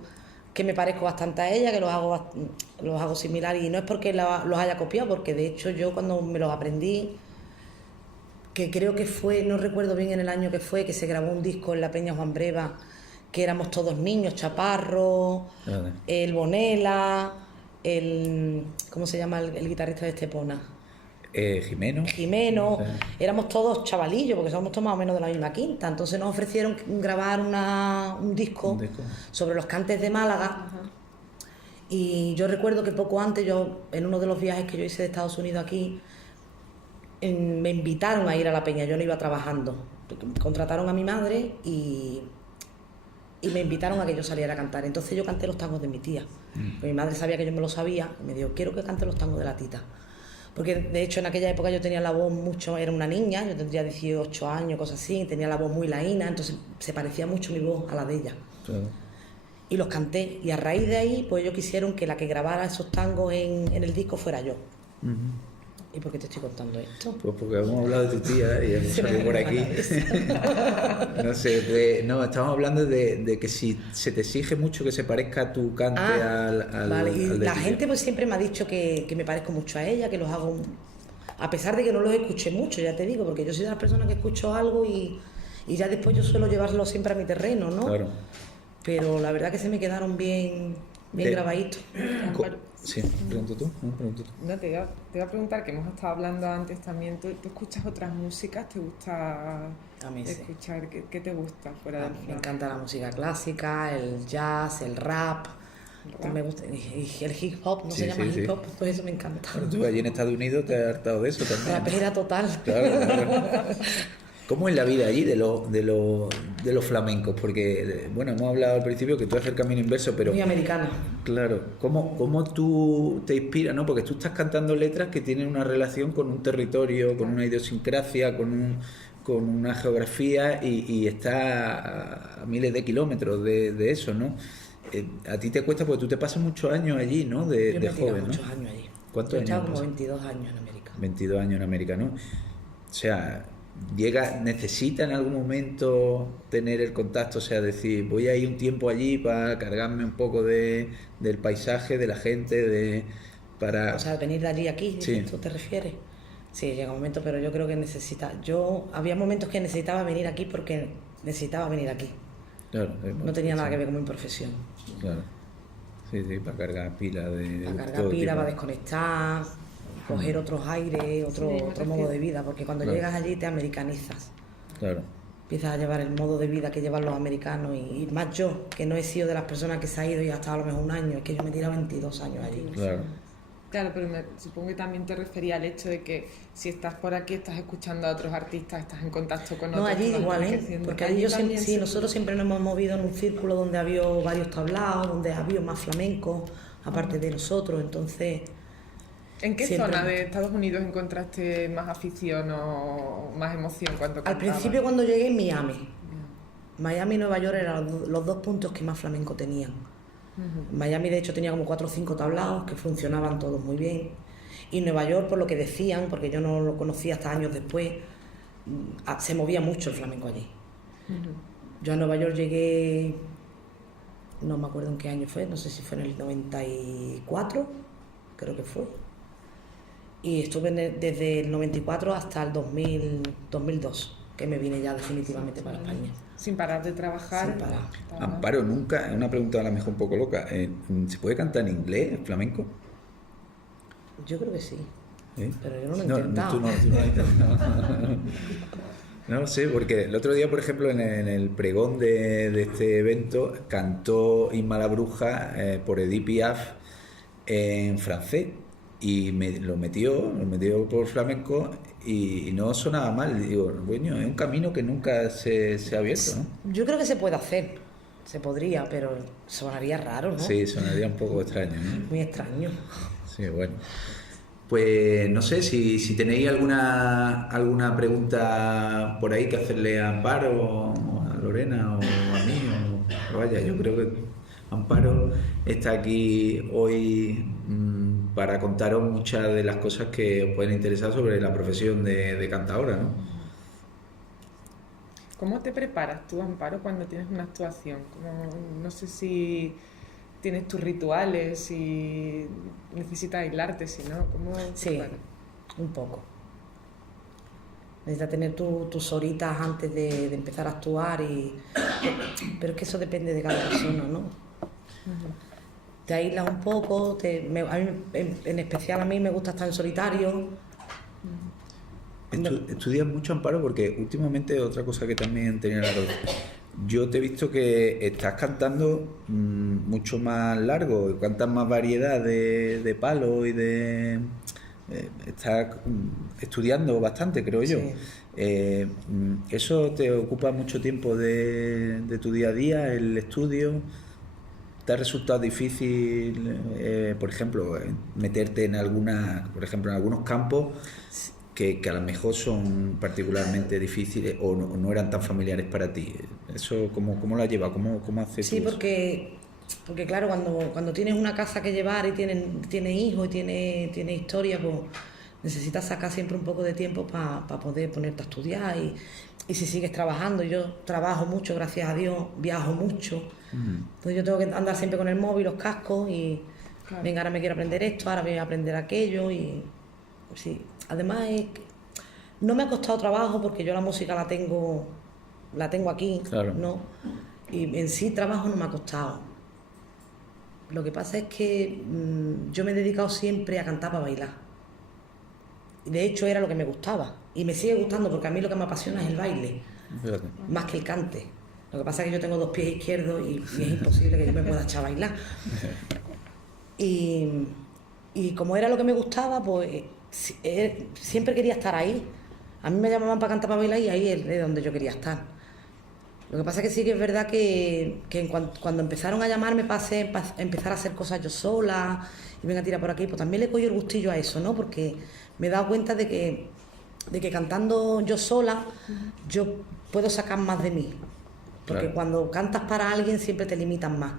que me parezco bastante a ella, que los hago similar, y no es porque los haya copiado, porque de hecho yo cuando me los aprendí, que creo que fue, no recuerdo bien en el año que fue, que se grabó un disco en la Peña Juan Breva, que éramos todos niños, Chaparro, Vale. el Bonela, ¿cómo se llama el guitarrista de Estepona? Jimeno. Jimeno, Sí. éramos todos chavalillos, porque somos todos más o menos de la misma quinta. Entonces nos ofrecieron grabar un disco Un disco. sobre los cantes de Málaga. Y yo recuerdo que poco antes, en uno de los viajes que yo hice de Estados Unidos aquí, me invitaron a ir a la Peña, yo no iba trabajando. Contrataron a mi madre y me invitaron a que yo saliera a cantar. Entonces yo canté los tangos de mi tía. Pues mi madre sabía que yo me lo sabía y me dijo, quiero que cante los tangos de la tita. Porque de hecho en aquella época yo tenía la voz mucho, era una niña, yo tendría 18 años, cosas así, tenía la voz muy laína, entonces se parecía mucho mi voz a la de ella. Claro. Y los canté, y a raíz de ahí, pues ellos quisieron que la que grabara esos tangos en el disco fuera yo. ¿Y por qué te estoy contando esto? Pues porque hemos hablado de tu tía y hemos Se me salido por ha aquí. No sé, no, estamos hablando de que si se te exige mucho que se parezca a tu cante Vale, y al de la tu gente tía. pues siempre me ha dicho que me parezco mucho a ella, que los hago... A pesar de que no los escuché mucho, ya te digo, porque yo soy de las personas que escucho algo y ya después yo suelo llevarlo siempre a mi terreno, ¿no? Claro. Pero la verdad que se me quedaron bien grabaditos. Sí, pregunto tú. No, te iba a preguntar, que hemos estado hablando antes también, ¿tú escuchas otras músicas? ¿Te gusta A mí sí. escuchar? ¿Qué te gusta fuera del Me flamenco? encanta la música clásica, el jazz, el rap. Me gusta, y el hip hop, no Sí, se llama sí, hip sí. hop, pues eso me encanta. Bueno, tú allí en Estados Unidos te has hartado de eso también. Rapera total. Claro. ¿Cómo es la vida allí de los flamencos? Porque, bueno, hemos hablado al principio que tú haces el camino inverso, pero... Muy americana. Claro, ¿cómo tú te inspiras, no? Porque tú estás cantando letras que tienen una relación con un territorio, con una idiosincrasia, con una geografía y está a miles de kilómetros de eso, ¿no? A ti te cuesta porque tú te pasas muchos años allí, ¿no? Yo De me he tirado joven, ¿no? muchos años allí. ¿Cuántos Yo he años estado has como pasado? 22 años en América. 22 años en América, ¿no? O sea, necesita en algún momento tener el contacto, o sea, decir, voy a ir un tiempo allí para cargarme un poco del paisaje, de la gente, para... O sea, venir de allí a aquí, Sí. ¿tú te refieres? Sí, llega un momento, pero yo creo que había momentos que necesitaba venir aquí porque necesitaba venir aquí. Claro, No tenía nada que ver con mi profesión. Claro. Sí, para cargar pilas de Para cargar todo pila, tipo. para desconectar, coger otros aires, otro modo de vida, porque cuando Claro. llegas allí te americanizas. Claro, Empiezas a llevar el modo de vida que llevan los americanos y más yo, que no he sido de las personas que se ha ido y ha estado a lo mejor un año, es que yo me tiro 22 años allí. claro. Claro, pero supongo que también te refería al hecho de que si estás por aquí, estás escuchando a otros artistas, estás en contacto con No, otros. allí tú vas igual, ¿eh? enriqueciendo. Porque allí yo siempre, también sí, se- nosotros siempre nos hemos movido en un círculo donde había varios tablaos, donde había más flamencos, aparte de nosotros, entonces... ¿En qué siempre- zona de Estados Unidos encontraste más afición o más emoción cuando Al cantabas? principio cuando llegué en Miami, Miami y Nueva York eran los dos puntos que más flamenco tenían. Miami de hecho tenía como 4 o 5 tablaos que funcionaban todos muy bien. Y Nueva York, por lo que decían, porque yo no lo conocía hasta años después, se movía mucho el flamenco allí. Yo a Nueva York llegué, no me acuerdo en qué año fue, no sé si fue en el 94, creo que fue. Y estuve desde el 94 hasta el 2002, que me vine ya definitivamente para España. Sin parar de trabajar. Sin parar. Amparo, nunca, es una pregunta a lo mejor un poco loca, ¿se puede cantar en inglés, el flamenco? Yo creo que sí, ¿Eh? pero yo no lo he No, intentado. tú no lo has intentado. No lo sé, porque el otro día, por ejemplo, en el pregón de este evento, cantó Inma la Bruja por Edith Piaf en francés y lo metió por flamenco y no sonaba mal. Digo, bueno, es un camino que nunca se ha abierto, ¿no? Yo creo que se puede hacer, se podría, pero sonaría raro, ¿no? Sí, sonaría un poco extraño, ¿no? Muy extraño. Sí, bueno. Pues no sé si tenéis alguna pregunta por ahí que hacerle a Amparo o a Lorena o a mí. O vaya, yo creo que Amparo está aquí hoy para contaros muchas de las cosas que os pueden interesar sobre la profesión de cantadora, ¿no? ¿Cómo te preparas tú, Amparo, cuando tienes una actuación? No sé si tienes tus rituales, si necesitas aislarte, si no, ¿cómo te Sí, preparas? un poco. Necesitas tener tus horitas antes de empezar a actuar, pero es que eso depende de cada persona, ¿no? Te aíslas un poco, a mí, en especial a mí me gusta estar en solitario. Estudias mucho, Amparo, porque últimamente otra cosa que también tenía la cabeza. Yo te he visto que estás cantando mucho más largo, cantas más variedad de palos y estás estudiando bastante, creo yo. Sí. ¿Eso te ocupa mucho tiempo de tu día a día, el estudio? ¿te ha resultado difícil, por ejemplo, meterte en por ejemplo, en algunos campos que a lo mejor son particularmente difíciles o no eran tan familiares para ti? ¿Eso cómo lo has llevado? ¿Cómo haces Sí, tú eso? porque claro, cuando tienes una casa que llevar y tienes hijos y tienes historia, pues necesitas sacar siempre un poco de tiempo para poder ponerte a estudiar y si sigues trabajando. Yo trabajo mucho, gracias a Dios, viajo mucho. Entonces yo tengo que andar siempre con el móvil, los cascos y Claro. venga, ahora me quiero aprender esto, ahora voy a aprender aquello y sí. Además no me ha costado trabajo porque yo la música la tengo aquí, Claro. ¿no? Y en sí trabajo no me ha costado. Lo que pasa es que yo me he dedicado siempre a cantar para bailar. Y de hecho era lo que me gustaba. Y me sigue gustando porque a mí lo que me apasiona es el baile, Fíjate. más que el cante. Lo que pasa es que yo tengo 2 pies izquierdos y es imposible que yo me pueda echar a bailar. Y como era lo que me gustaba, pues siempre quería estar ahí. A mí me llamaban para cantar, para bailar y ahí es donde yo quería estar. Lo que pasa es que sí que es verdad que cuando empezaron a llamarme para empezar a hacer cosas yo sola y venga a tirar por aquí, pues también le cogí el gustillo a eso, ¿no? Porque me he dado cuenta de que cantando yo sola yo puedo sacar más de mí. Porque Claro. cuando cantas para alguien siempre te limitan más.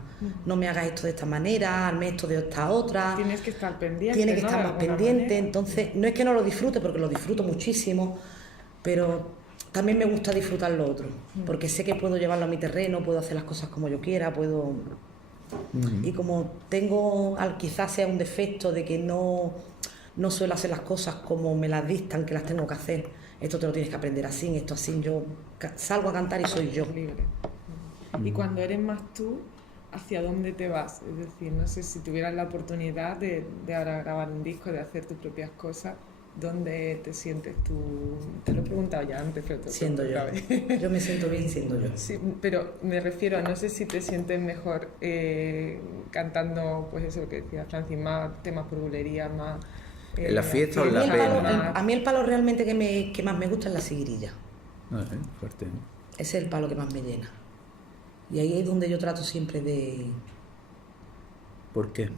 No me hagas esto de esta manera, hazme esto de esta otra. Tienes que estar pendiente. Tiene que ¿no? estar De más alguna pendiente. manera. Entonces, no es que no lo disfrute, porque lo disfruto muchísimo, pero también me gusta disfrutar lo otro. Porque sé que puedo llevarlo a mi terreno, puedo hacer las cosas como yo quiera, puedo... Y como quizás sea un defecto de que no suelo hacer las cosas como me las dictan que las tengo que hacer. Esto te lo tienes que aprender así, esto así. Yo salgo a cantar y soy yo. Libre. Y cuando eres más tú, ¿hacia dónde te vas? Es decir, no sé si tuvieras la oportunidad de ahora grabar un disco, de hacer tus propias cosas, ¿dónde te sientes tú? Te lo he preguntado ya antes, pero te lo Siendo yo. pregunto otra vez. Yo me siento bien siendo yo. Sí, pero me refiero a, no sé si te sientes mejor cantando, pues eso que decía Francis, más temas por bulería, más... ¿En la fiesta o en A la mí, pena? a mí el palo realmente que más me gusta es la seguirilla. Fuerte, ¿no? Ese es el palo que más me llena. Y ahí es donde yo trato siempre ¿Por qué?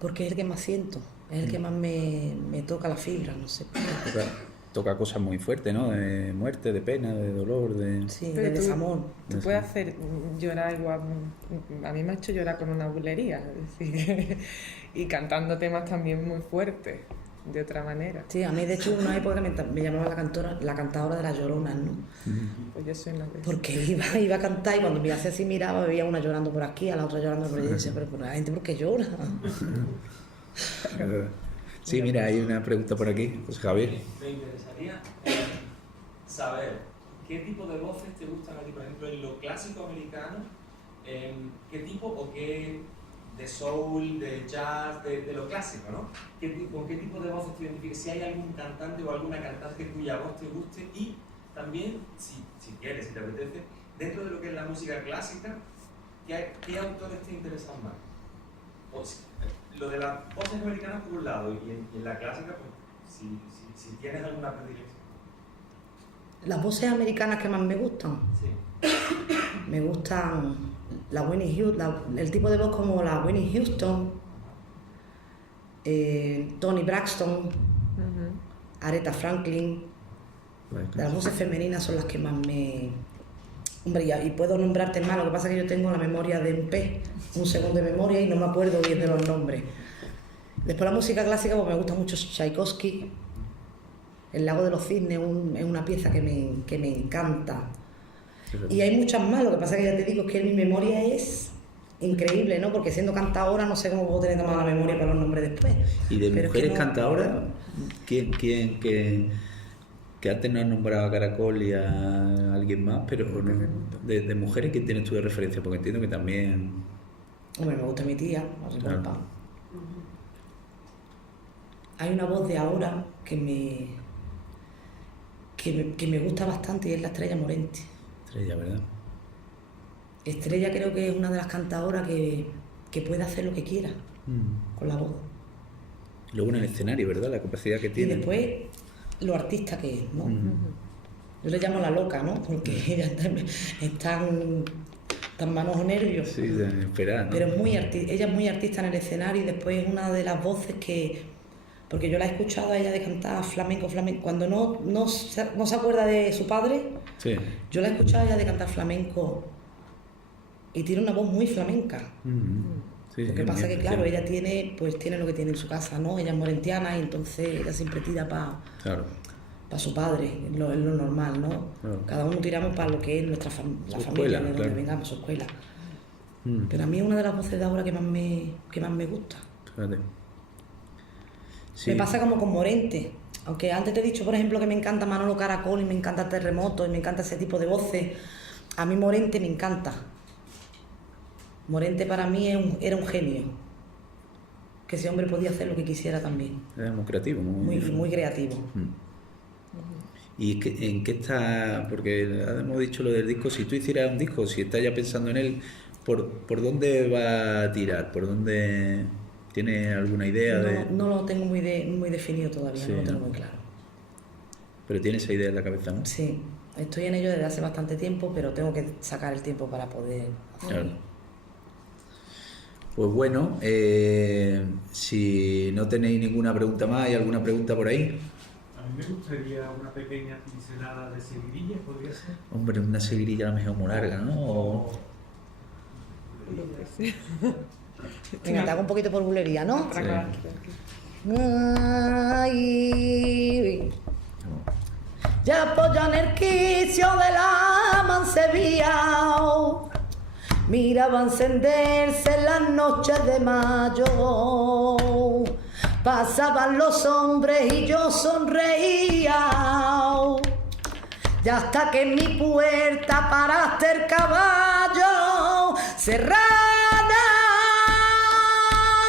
porque es el que más siento, es el que más me toca la fibra, no sé. Toca cosas muy fuertes, ¿no? De muerte, de pena, de dolor, de... Sí, Pero de tú- desamor. Tú puedes hacer llorar igual, a mí me ha hecho llorar con una bulería, es decir, y cantando temas también muy fuertes, de otra manera. Sí, a mí de hecho hubo una época que me llamaba la cantadora de las lloronas, ¿no? Pues yo soy una de esas. Porque iba a cantar y cuando me hacía así miraba, veía una llorando por aquí, a la otra llorando por allá, y decía, pero la gente, ¿por qué llora? Sí, mira, hay una pregunta por aquí, pues Javier. Me interesaría saber qué tipo de voces te gustan a ti, por ejemplo, en lo clásico americano, qué tipo o qué de soul, de jazz, de lo clásico, ¿no? ¿Con qué tipo de voces te identificas? Si hay algún cantante o alguna cantante cuya voz te guste y también, si quieres, si te apetece, dentro de lo que es la música clásica, ¿qué autores te interesan más? Lo de las voces americanas por un lado y en la clásica, pues, si tienes alguna predilección. Las voces americanas que más me gustan, Sí. me gustan la Whitney Houston, el tipo de voz como la Whitney Houston, Toni Braxton, Aretha Franklin. De las voces femeninas son las que más me... Hombre, y puedo nombrarte más, lo que pasa es que yo tengo la memoria de un pez, un segundo de memoria y no me acuerdo bien de los nombres. Después la música clásica, pues me gusta mucho Tchaikovsky, El lago de los cisnes es una pieza que me encanta. Y hay muchas más, lo que pasa es que ya te digo que mi memoria es increíble, ¿no? Porque siendo cantadora no sé cómo puedo tener tan mala memoria para los nombres después. ¿Y de Pero es que mujeres no- cantadoras? ¿Quién que antes no has nombrado a Caracol y a alguien más, pero no, de mujeres, ¿quién tienes tú de referencia? Porque entiendo que también... Hombre, me gusta mi tía, Claro. Pompa. Hay una voz de ahora que me gusta bastante y es la Estrella Morente. Estrella, ¿verdad? Estrella creo que es una de las cantadoras que puede hacer lo que quiera con la voz. Luego en el escenario, ¿verdad? La capacidad que Y tiene. después lo artista que es, ¿no? Yo le llamo la loca, ¿no? Porque ella es tan tan manos o nervios. Sí, de esperar, ¿no? Pero es ella es muy artista en el escenario y después es una de las voces que... Porque yo la he escuchado a ella de cantar flamenco. Cuando no se acuerda de su padre, Sí. yo la he escuchado a ella de cantar flamenco y tiene una voz muy flamenca. Sí, Lo que sí, pasa muy que, claro, especial. ella tiene lo que tiene en su casa, ¿no? Ella es morentiana y entonces ella siempre tira para Claro. su padre, es lo normal, ¿no? Claro. Cada uno tiramos para lo que es nuestra la Su familia, escuela, de donde claro. vengamos, su escuela. Mm, Pero a mí es una de las voces de ahora que más me gusta. fíjate. Sí. Me pasa como con Morente. Aunque antes te he dicho, por ejemplo, que me encanta Manolo Caracol y me encanta Terremoto y me encanta ese tipo de voces, a mí Morente me encanta. Morente para mí era un genio. Que ese hombre podía hacer lo que quisiera también. Era muy creativo. Muy creativo. ¿Y en qué está? Porque hemos dicho lo del disco. Si tú hicieras un disco, si estás ya pensando en él, ¿por dónde va a tirar? ¿Por dónde tiene alguna idea de...? No lo tengo muy definido todavía, Sí, no lo tengo ¿no? muy claro. Pero tiene esa idea en la cabeza, ¿no? Sí, estoy en ello desde hace bastante tiempo, pero tengo que sacar el tiempo para poder hacerlo. Claro. Pues bueno, si no tenéis ninguna pregunta más, ¿hay alguna pregunta por ahí? A mí me gustaría una pequeña pincelada de seguidilla, ¿podría ser? Hombre, una seguirilla a lo mejor muy larga, ¿no? Venga, te hago un poquito por bulería, ¿no? Sí. Ay, ya apoyan el quicio de la mancebía, miraba encenderse las noches de mayo, pasaban los hombres y yo sonreía, y hasta que en mi puerta paraste el caballo, Serrana,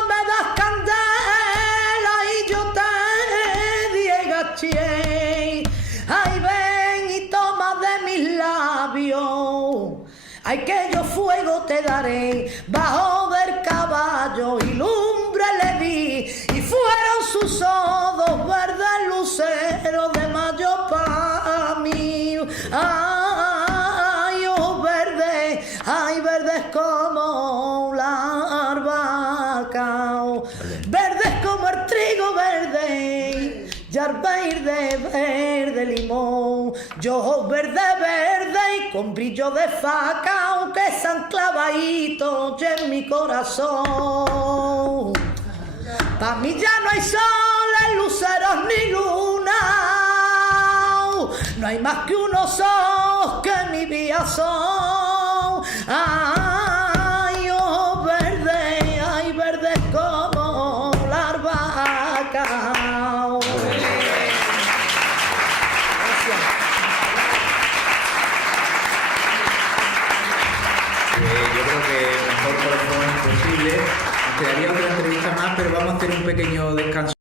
me das candela y yo te agaché. Ay, ven y toma de mis labios, ay, que yo fuego te daré, bajo del caballo y lumbre le vi, y fueron sus ojos verdes luceros de mayo pa' mí. Ay, verdes como la albahaca, verdes como el trigo verde, y al verde limón, yo verde y con brillo de faca, aunque están clavaditos en mi corazón. Pa' mí ya no hay soles, luceros ni luna, no hay más que unos ojos que mi vida son. Ay, oh verde como la albahaca. Yo creo que mejor colofón imposible. Nos quedaría otra entrevista más, pero vamos a hacer un pequeño descanso.